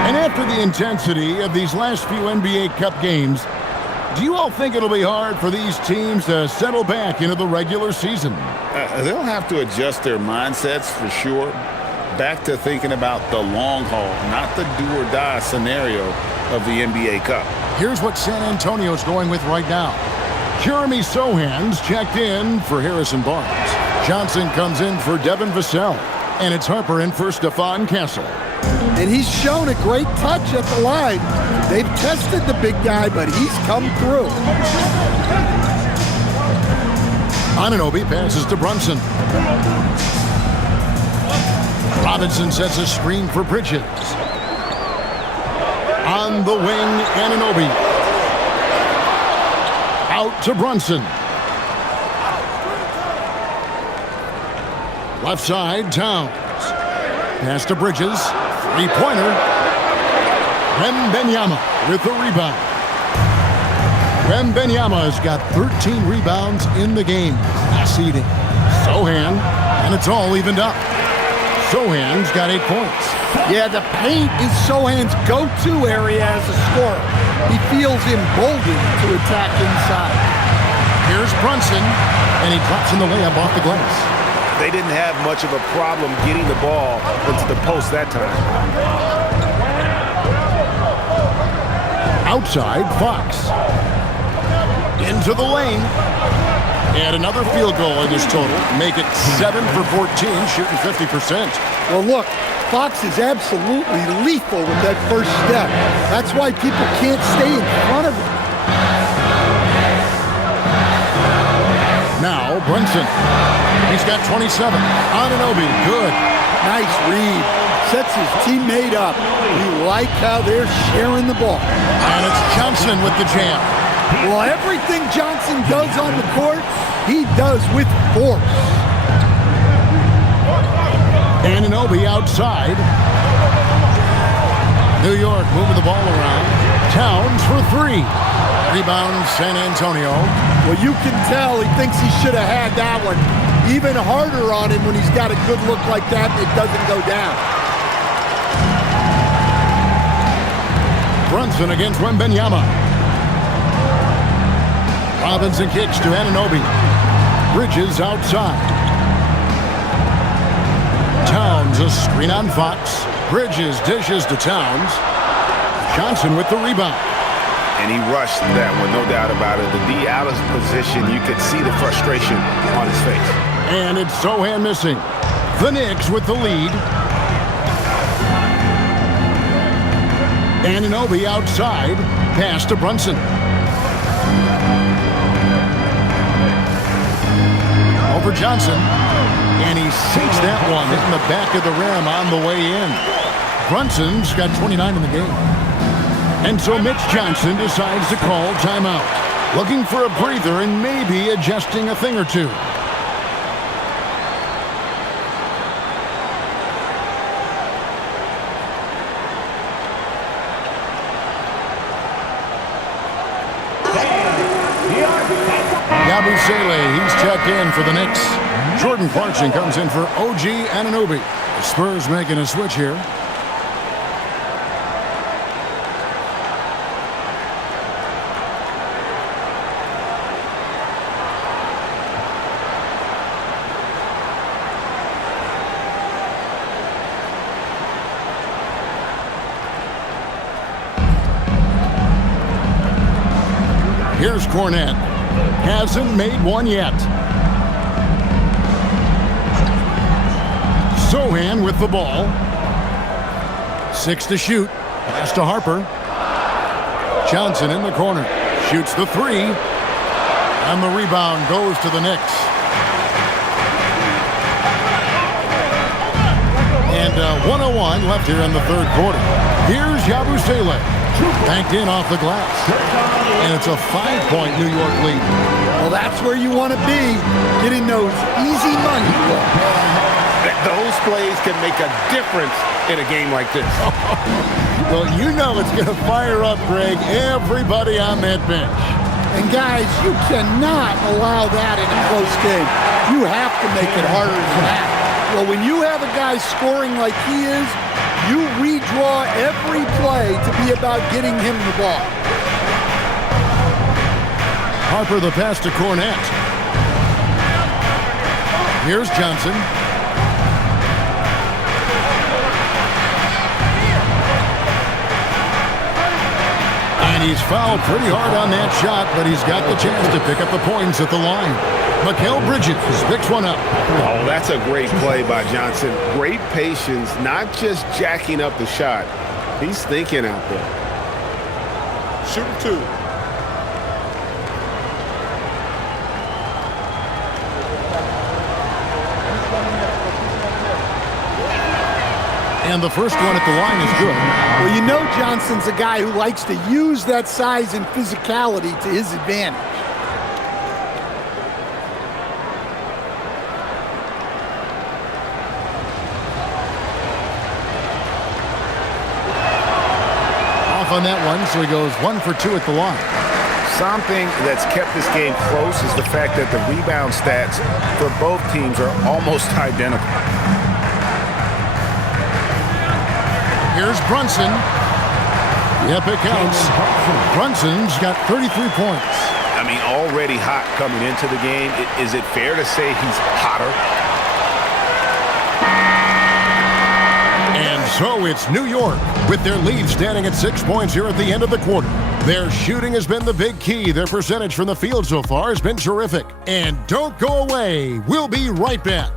And after the intensity of these last few NBA Cup games, do you all think it'll be hard for these teams to settle back into the regular season? They'll have to adjust their mindsets for sure. Back to thinking about the long haul, not the do-or-die scenario of the NBA Cup. Here's what San Antonio's going with right now. Jeremy Sohan's checked in for Harrison Barnes. Johnson comes in for Devin Vassell. And it's Harper in for Stephon Castle. And he's shown a great touch at the line. They've tested the big guy, but he's come through. Anunoby passes to Brunson. Robinson sets a screen for Bridges. On the wing, Anunoby. Out to Brunson. Left side, Towns. Pass to Bridges. Three-pointer. Wembanyama with the rebound. Wembanyama has got 13 rebounds in the game. Class eating. Sohan, and it's all evened up. Sohan's got 8 points. Yeah, the paint is Sohan's go-to area as a scorer. He feels emboldened to attack inside. Here's Brunson, and he drops in the layup off the glass. They didn't have much of a problem getting the ball into the post that time. Outside, Fox. Into the lane. And another field goal in this total. Make it 7 for 14, shooting 50%. Well, look, Fox is absolutely lethal with that first step. That's why people can't stay in front of him. Now, Brunson. He's got 27. Anunoby, good. Nice read. Sets his teammate up. We like how they're sharing the ball. And it's Johnson with the jam. Well, everything Johnson does on the court, he does with force. Anunoby outside. New York moving the ball around. Towns for 3. Rebound, San Antonio. Well, you can tell he thinks he should have had that one. Even harder on him when he's got a good look like that, it doesn't go down. Brunson against Wembanyama. Robinson kicks to Anunoby. Bridges outside. Towns a screen on Fox. Bridges dishes to Towns. Johnson with the rebound. And he rushed that one, no doubt about it. To be out of position, you could see the frustration on his face. And it's Sohan missing. The Knicks with the lead. Anunoby outside. Pass to Brunson. Over Johnson. And he sinks that one, hitting the back of the rim on the way in. Brunson's got 29 in the game. And so Mitch Johnson decides to call timeout. Looking for a breather and maybe adjusting a thing or two. Yabusele, he's checked in for the Knicks. Jordan Clarkson comes in for OG Anunoby. The Spurs making a switch here. Here's Cornette. Hasn't made one yet. Sohan with the ball. 6 to shoot. Pass to Harper. Johnson in the corner. Shoots the 3. And the rebound goes to the Knicks. And 1:01 left here in the third quarter. Here's Yabusele. Banked in off the glass. And it's a 5-point New York lead. Well, that's where you want to be, getting those easy money looks. Those plays can make a difference in a game like this. Well, you know it's going to fire up, Greg, everybody on that bench. And guys, you cannot allow that in a close game. You have to make it harder than that. Well, when you have a guy scoring like he is, you redraw every play to be about getting him the ball. Harper the pass to Cornette. Here's Johnson. And he's fouled pretty hard on that shot, but he's got the chance to pick up the points at the line. Mikal Bridges picks one up. Oh, that's a great play by Johnson. Great patience, not just jacking up the shot. He's thinking out there. Shooting 2. And the first one at the line is good. Well, you know Johnson's a guy who likes to use that size and physicality to his advantage. Off on that one, so he goes 1 for 2 at the line. Something that's kept this game close is the fact that the rebound stats for both teams are almost identical. Here's Brunson. Yep, it counts. Brunson's got 33 points. I mean, already hot coming into the game. Is it fair to say he's hotter? And so it's New York with their lead standing at 6 points here at the end of the quarter. Their shooting has been the big key. Their percentage from the field so far has been terrific. And don't go away. We'll be right back.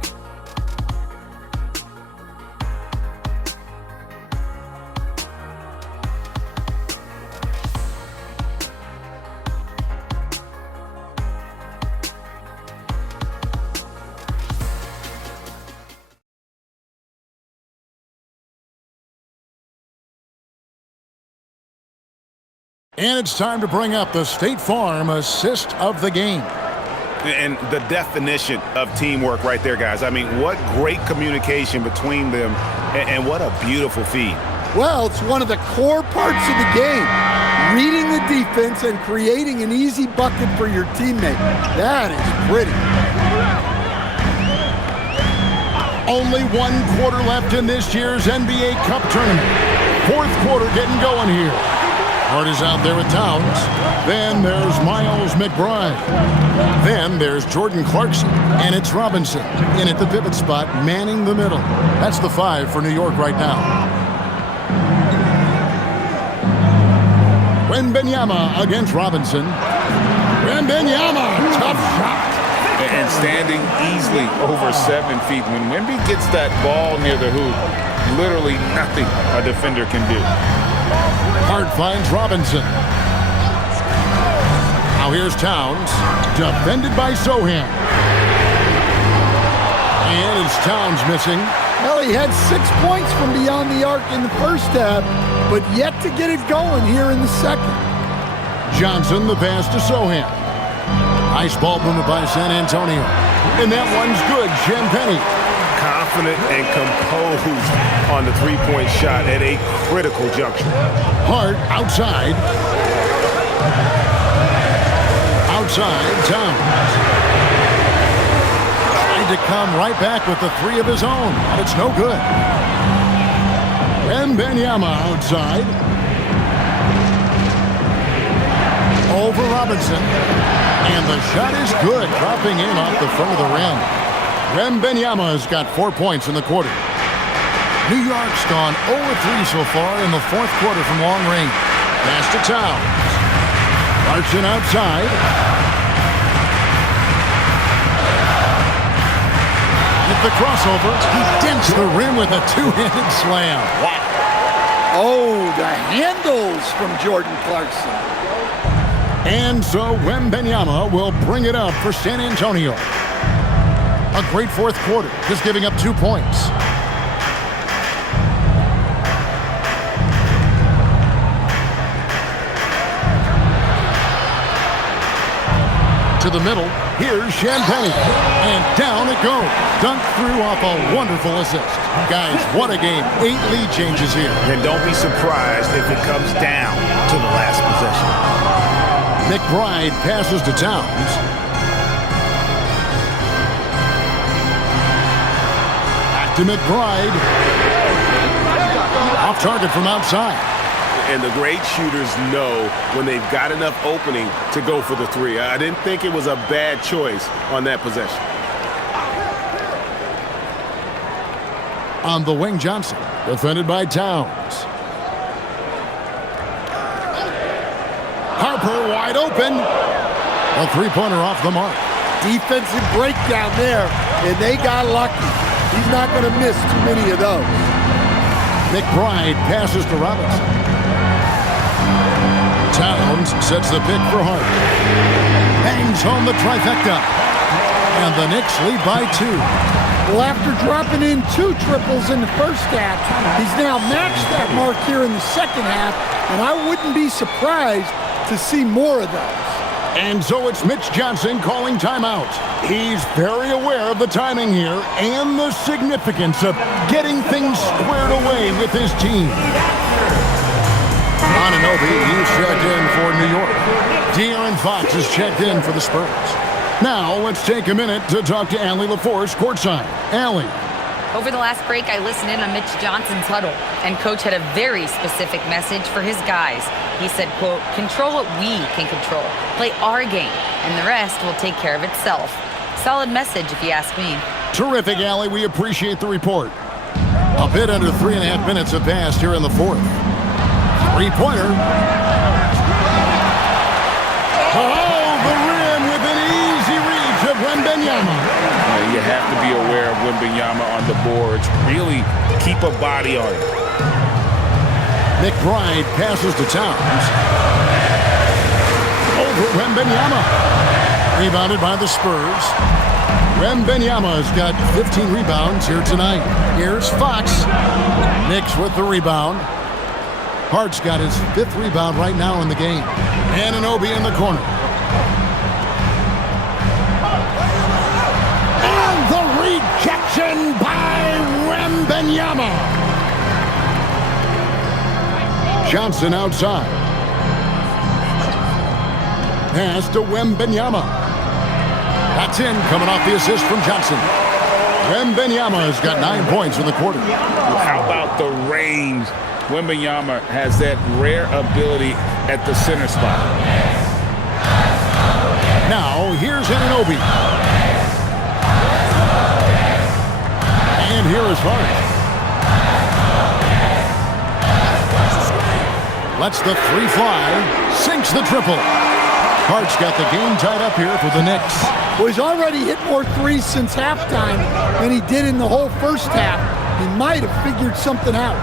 And it's time to bring up the State Farm assist of the game. And the definition of teamwork right there, guys. I mean, what great communication between them, and what a beautiful feed. Well, it's one of the core parts of the game. Reading the defense and creating an easy bucket for your teammate. That is pretty. Only 1 quarter left in this year's NBA Cup tournament. 4th quarter getting going here. Hart is out there with Towns. Then there's Miles McBride. Then there's Jordan Clarkson. And it's Robinson in at the pivot spot, manning the middle. That's the 5 for New York right now. Wembanyama against Robinson. Wembanyama, tough shot. And standing easily over 7 feet. When Wemby gets that ball near the hoop, literally nothing a defender can do. Hart finds Robinson. Now here's Towns, defended by Sohan. And it's Towns missing. Well, he had 6 points from beyond the arc in the first half, but yet to get it going here in the second. Johnson, the pass to Sohan. Nice ball movement by San Antonio. And that one's good, Champagnie. Confident and composed on the three-point shot at a critical juncture. Hart outside. Outside, Towns. Trying to come right back with the 3 of his own, but it's no good. Wembanyama outside. Over Robinson. And the shot is good, dropping in off the front of the rim. Wembanyama's got 4 points in the quarter. New York's gone 0-3 so far in the 4th quarter from long range. Pass to Towns. Clarkson outside. With the crossover, he dents the rim with a 2-handed slam. Wow. Oh, the handles from Jordan Clarkson. And so Wembanyama will bring it up for San Antonio. A great 4th quarter, just giving up 2 points. To the middle, here's Champagnie. And down it goes. Dunked through off a wonderful assist. Guys, what a game. 8 lead changes here. And don't be surprised if it comes down to the last possession. McBride passes to Towns. Back to McBride. Off target from outside. And the great shooters know when they've got enough opening to go for the 3. I didn't think it was a bad choice on that possession. On the wing, Johnson, defended by Towns. Harper wide open. A 3-pointer off the mark. Defensive breakdown there, and they got lucky. He's not going to miss too many of those. McBride passes to Robinson. Towns sets the pick for Hart. Bangs home the trifecta. And the Knicks lead by 2. Well, after dropping in 2 triples in the first half, he's now matched that mark here in the second half, and I wouldn't be surprised to see more of those. And so it's Mitch Johnson calling timeout. He's very aware of the timing here and the significance of getting things squared away with his team. Anunoby, he's checked in for New York. De'Aaron Fox is checked in for the Spurs. Now let's take a minute to talk to Allie LaForce courtside. Allie. Over the last break, I listened in on Mitch Johnson's huddle, and Coach had a very specific message for his guys. He said, quote, control what we can control. Play our game, and the rest will take care of itself. Solid message, if you ask me. Terrific, Allie. We appreciate the report. A bit under 3.5 minutes have passed here in the fourth. Three-pointer. Oh, the rim with an easy reach of Wembanyama. You have to be aware of Wembanyama on the boards. Really keep a body on it. McBride passes to Towns. Over Wembanyama. Rebounded by the Spurs. Wembanyama has got 15 rebounds here tonight. Here's Fox. Knicks with the rebound. Hart's got his 5th rebound right now in the game. Anunoby in the corner. And the rejection by Wembanyama. Johnson outside. Pass to Wembanyama. That's in, coming off the assist from Johnson. Wembanyama has got 9 points in the quarter. How about the range? Wembanyama has that rare ability at the center spot. Now, here's Anunoby. And here is Hart. Lets the three fly. Sinks the triple. Hart's got the game tied up here for the Knicks. Well, he's already hit more threes since halftime than he did in the whole first half. He might have figured something out.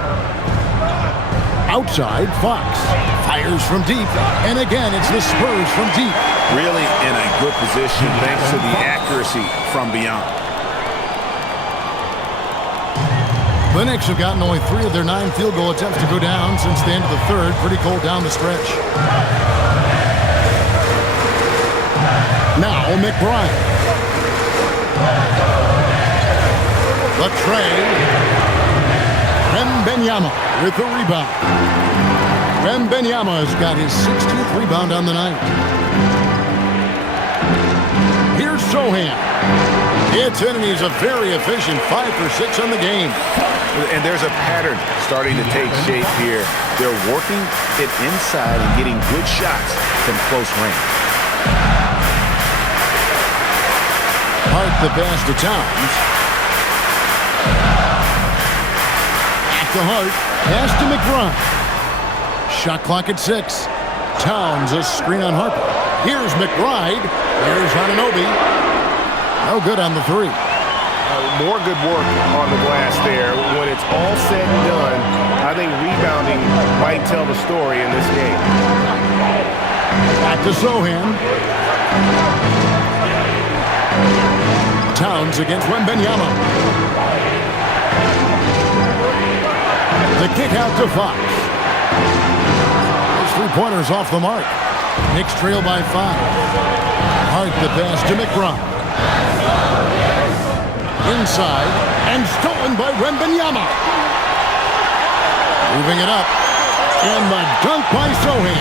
Outside, Fox fires from deep, and again it's the Spurs from deep. Really in a good position thanks to the accuracy from beyond. The Knicks have gotten only 3 of their 9 field goal attempts to go down since the end of the third. Pretty cold down the stretch. Now McBride. The tray. Wembanyama with the rebound. Wembanyama has got his 16th rebound on the night. Here's Sohan. It's in, and he's a very efficient 5 for 6 on the game. And there's a pattern starting to take shape here. They're working it inside and getting good shots from close range. Hart the pass to Towns. Back to Hart. Pass to McBride. Shot clock at 6. Towns a screen on Harper. Here's McBride. There's Anunoby. No good on the 3. More good work on the glass there. When it's all said and done, I think rebounding might tell the story in this game. Back to Sohan. Towns against Wembanyama. The kick out to Fox. His 3-pointer's off the mark. Knicks trail by 5. Hart the pass to McBride. Inside, and stolen by Wembanyama. Moving it up, and the dunk by Sohan.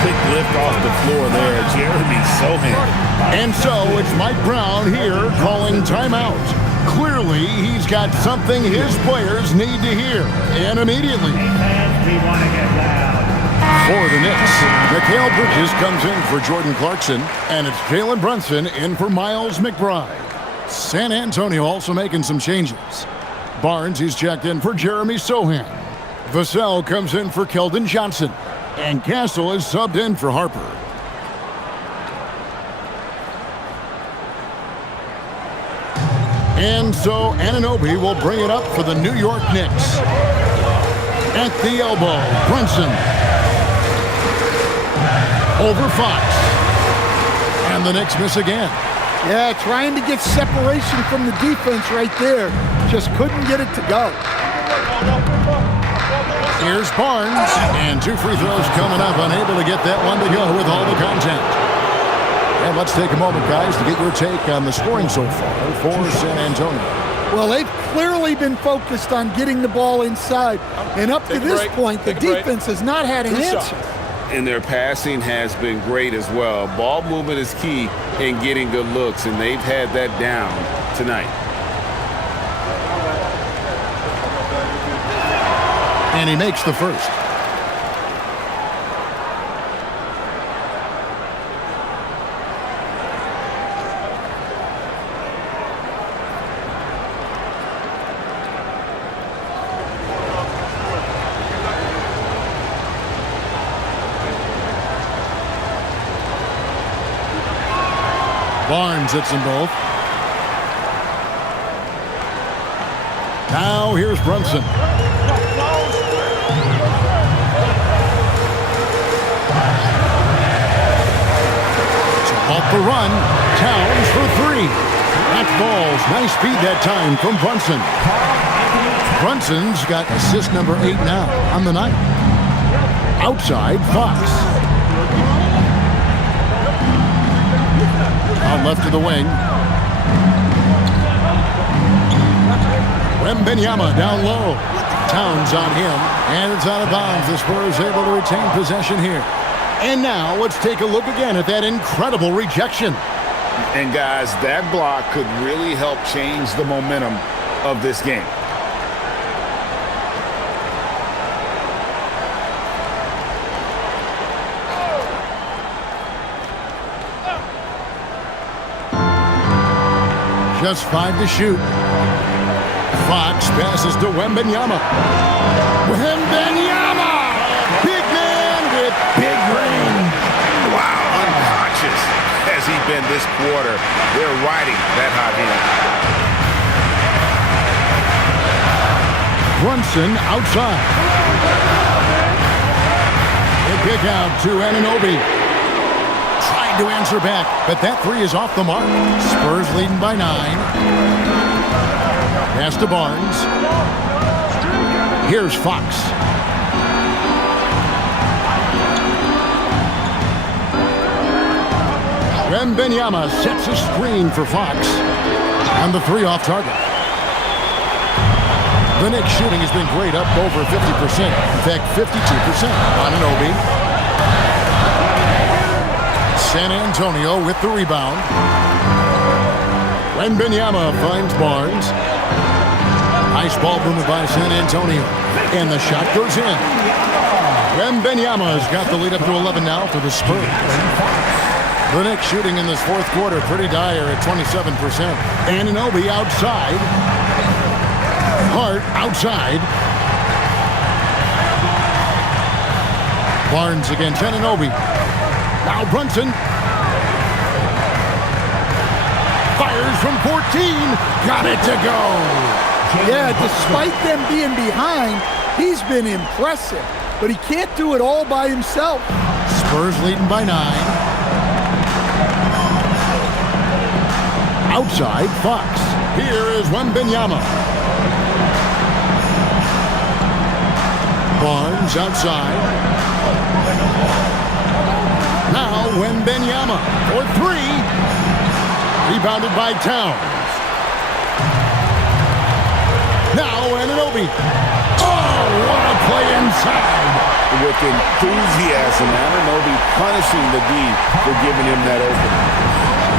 Quick lift off the floor there, Jeremy Sohan. And so it's Mike Brown here calling timeout. Clearly, he's got something his players need to hear, and immediately. For the Knicks, Mikal Bridges comes in for Jordan Clarkson, and it's Jalen Brunson in for Miles McBride. San Antonio also making some changes. Barnes, he's checked in for Jeremy Sohan. Vassell comes in for Keldon Johnson. And Castle is subbed in for Harper. And so Anunoby will bring it up for the New York Knicks. At the elbow, Brunson. Over Fox. And the Knicks miss again. Yeah, trying to get separation from the defense right there. Just couldn't get it to go. Here's Barnes, and 2 free throws coming up, unable to get that one to go with all the contact. And let's take a moment, guys, to get your take on the scoring so far for San Antonio. Well, they've clearly been focused on getting the ball inside, and up to this point, the defense has not had an answer. And their passing has been great as well. Ball movement is key in getting good looks, and they've had that down tonight. And he makes the first. Barnes hits them both. Now here's Brunson. Off the run, Towns for three. That ball's nice speed that time from Brunson. Brunson's got assist number 8 now on the night. Outside, Fox. Out left to the wing. Wembanyama down low. Towns on him, and it's out of bounds. The Spurs able to retain possession here. And now let's take a look again at that incredible rejection. And guys, that block could really help change the momentum of this game. Just 5 to shoot. Fox passes to Wembanyama. Wembanyama! Big man with big range. Wow, unconscious has he been this quarter. They're riding that hot hand. Brunson outside. They pick out to Anunoby. Trying to answer back, but that three is off the mark. Spurs leading by 9. Pass to Barnes. Here's Fox. Wembanyama sets a screen for Fox. And the 3 off target. The Knicks shooting has been great, up over 50%. In fact, 52%. Anunoby. San Antonio with the rebound. Wembanyama finds Barnes. Nice ball movement by San Antonio. And the shot goes in. Wembanyama's got the lead up to 11 now for the Spurs. The Knicks shooting in this fourth quarter pretty dire at 27%. Anunoby outside. Hart outside. Barnes against Anunoby. Now Brunson. Fires from 14. Got it to go. Yeah, despite them being behind, he's been impressive. But he can't do it all by himself. Spurs leading by 9. Outside, Fox. Here is Wembanyama. Barnes outside. Now Wembanyama for 3. Rebounded by Towns. Now Anunoby. Oh, what a play inside. With enthusiasm, Anunoby punishing the D for giving him that opening.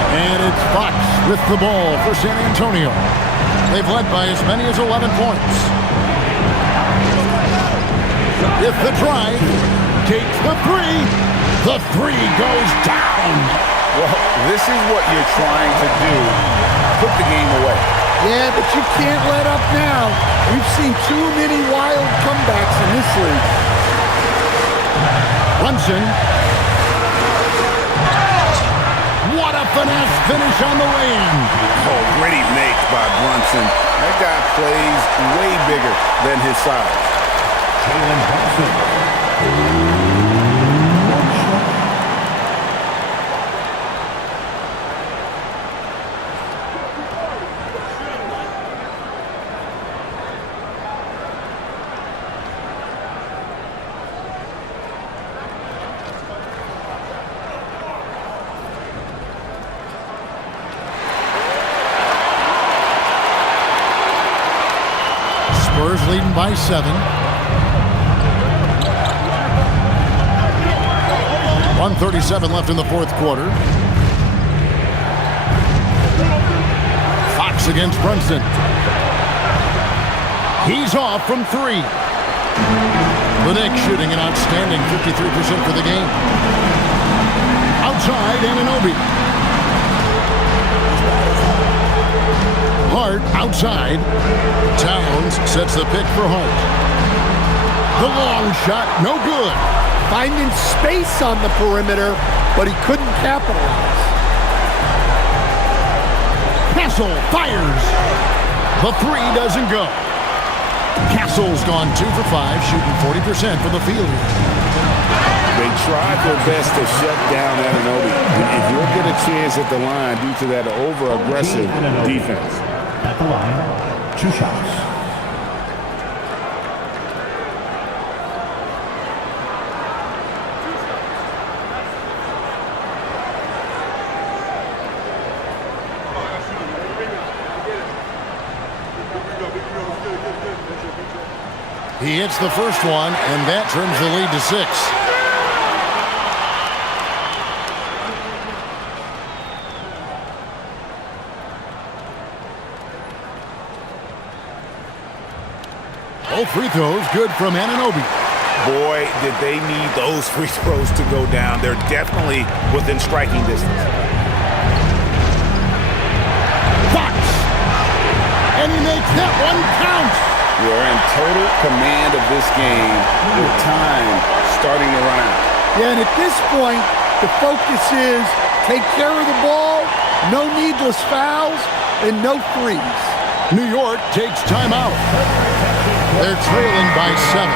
And it's Fox with the ball for San Antonio. They've led by as many as 11 points. With the drive, takes the 3. The 3 goes down. Well, this is what you're trying to do. Put the game away. Yeah, but you can't let up now. We've seen too many wild comebacks in this league. Brunson. What a finesse finish on the way-in. Oh, gritty make by Brunson. That guy plays way bigger than his size. Jalen Brunson. Spurs leading by 7. 1:37 left in the fourth quarter. Fox against Brunson. He's off from 3. The Knicks shooting an outstanding 53% for the game. Outside, Anunoby. Hart outside. Towns sets the pick for Hart. The long shot, no good. Finding space on the perimeter, but he couldn't capitalize. Castle fires. The three doesn't go. Castle's gone 2 for 5, shooting 40% from the field. They tried their best to shut down Anunoby, and he'll get a chance at the line due to that over-aggressive defense. At the line, 2 shots. He hits the first one, and that trims the lead to 6. Both free throws good from Anunoby. Boy, did they need those free throws to go down. They're definitely within striking distance. Fox! And he makes that one count! You're in total command of this game with time starting to run out. Yeah, and at this point, the focus is take care of the ball, no needless fouls, and no threes. New York takes timeout. They're trailing by 7.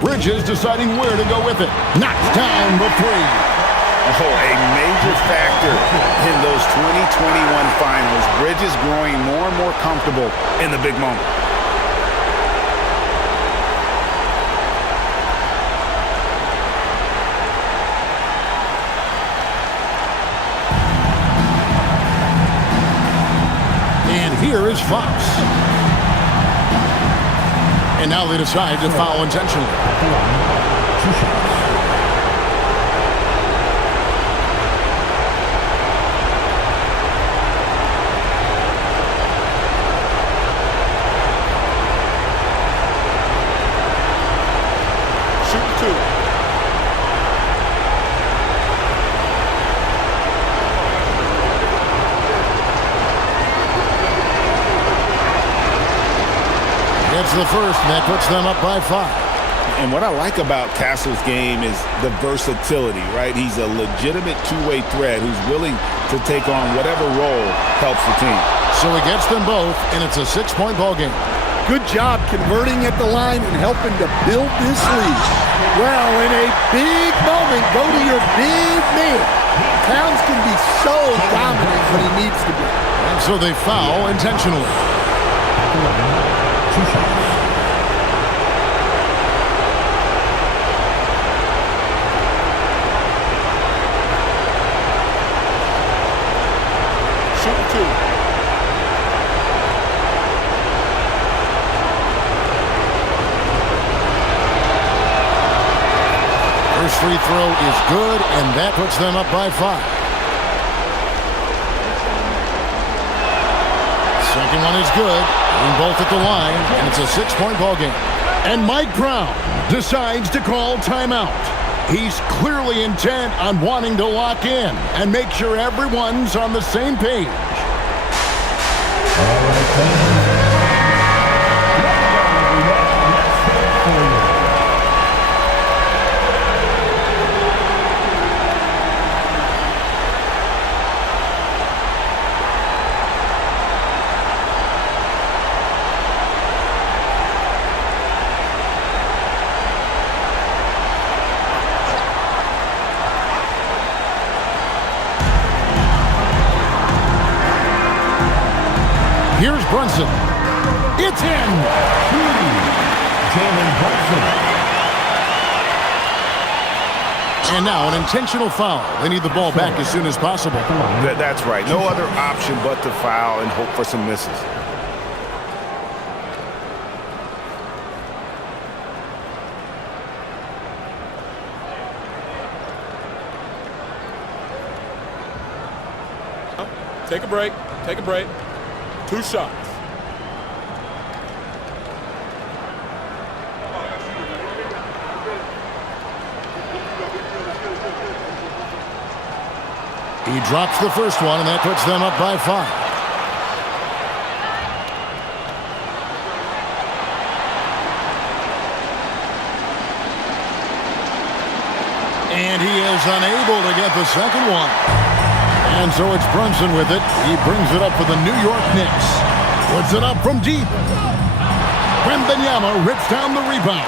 Bridges deciding where to go with it. Knocks down the 3. Oh, a major factor in those 2021 finals. Bridges growing more and more comfortable in the big moment. And here is Fox. And now they decide to foul intentionally. 2 shots. Shoot 2. Gets the first, and that puts them up by 5. And what I like about Castle's game is the versatility, right? He's a legitimate two-way threat who's willing to take on whatever role helps the team. So he gets them both, and it's a 6-point ball game. Good job converting at the line and helping to build this lead. Well, in a big moment, go to your big man. Towns can be so dominant when he needs to be. And so they foul intentionally. 2 shots. Shoot 2. First free throw is good, and that puts them up by 5. Second one is good. And both at the line, and it's a 6-point ball game. And Mike Brown decides to call timeout. He's clearly intent on wanting to lock in and make sure everyone's on the same page. All right, fans. Here's Brunson. It's in. Jalen Brunson. And now an intentional foul. They need the ball back as soon as possible. That's right. No other option but to foul and hope for some misses. Take a break. Take a break. 2 shots. He drops the first one, and that puts them up by 5. And he is unable to get the second one. And so it's Brunson with it. He brings it up for the New York Knicks. Puts it up from deep. Wembanyama rips down the rebound.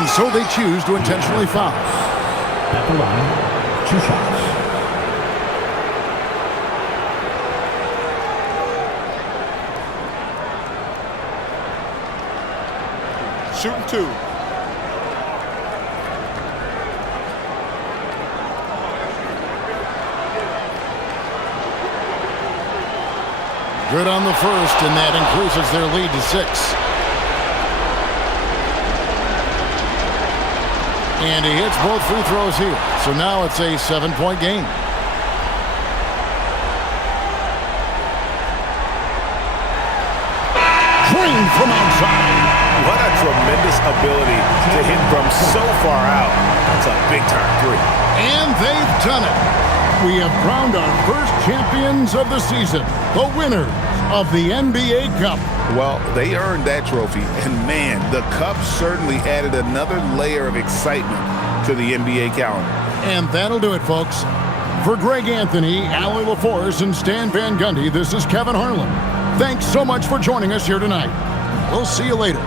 And so they choose to intentionally foul. At the line, 2 shots. Shooting 2. Good on the first, and that increases their lead to 6. And he hits both free throws here. So now it's a 7-point game. Drained from outside. What a tremendous ability to hit from so far out. That's a big-time 3. And they've done it. We have crowned our first champions of the season, the winners of the NBA Cup. Well, they earned that trophy, and man, the Cup certainly added another layer of excitement to the NBA calendar. And that'll do it, folks. For Greg Anthony, Allie LaForce, and Stan Van Gundy, this is Kevin Harlan. Thanks so much for joining us here tonight. We'll see you later.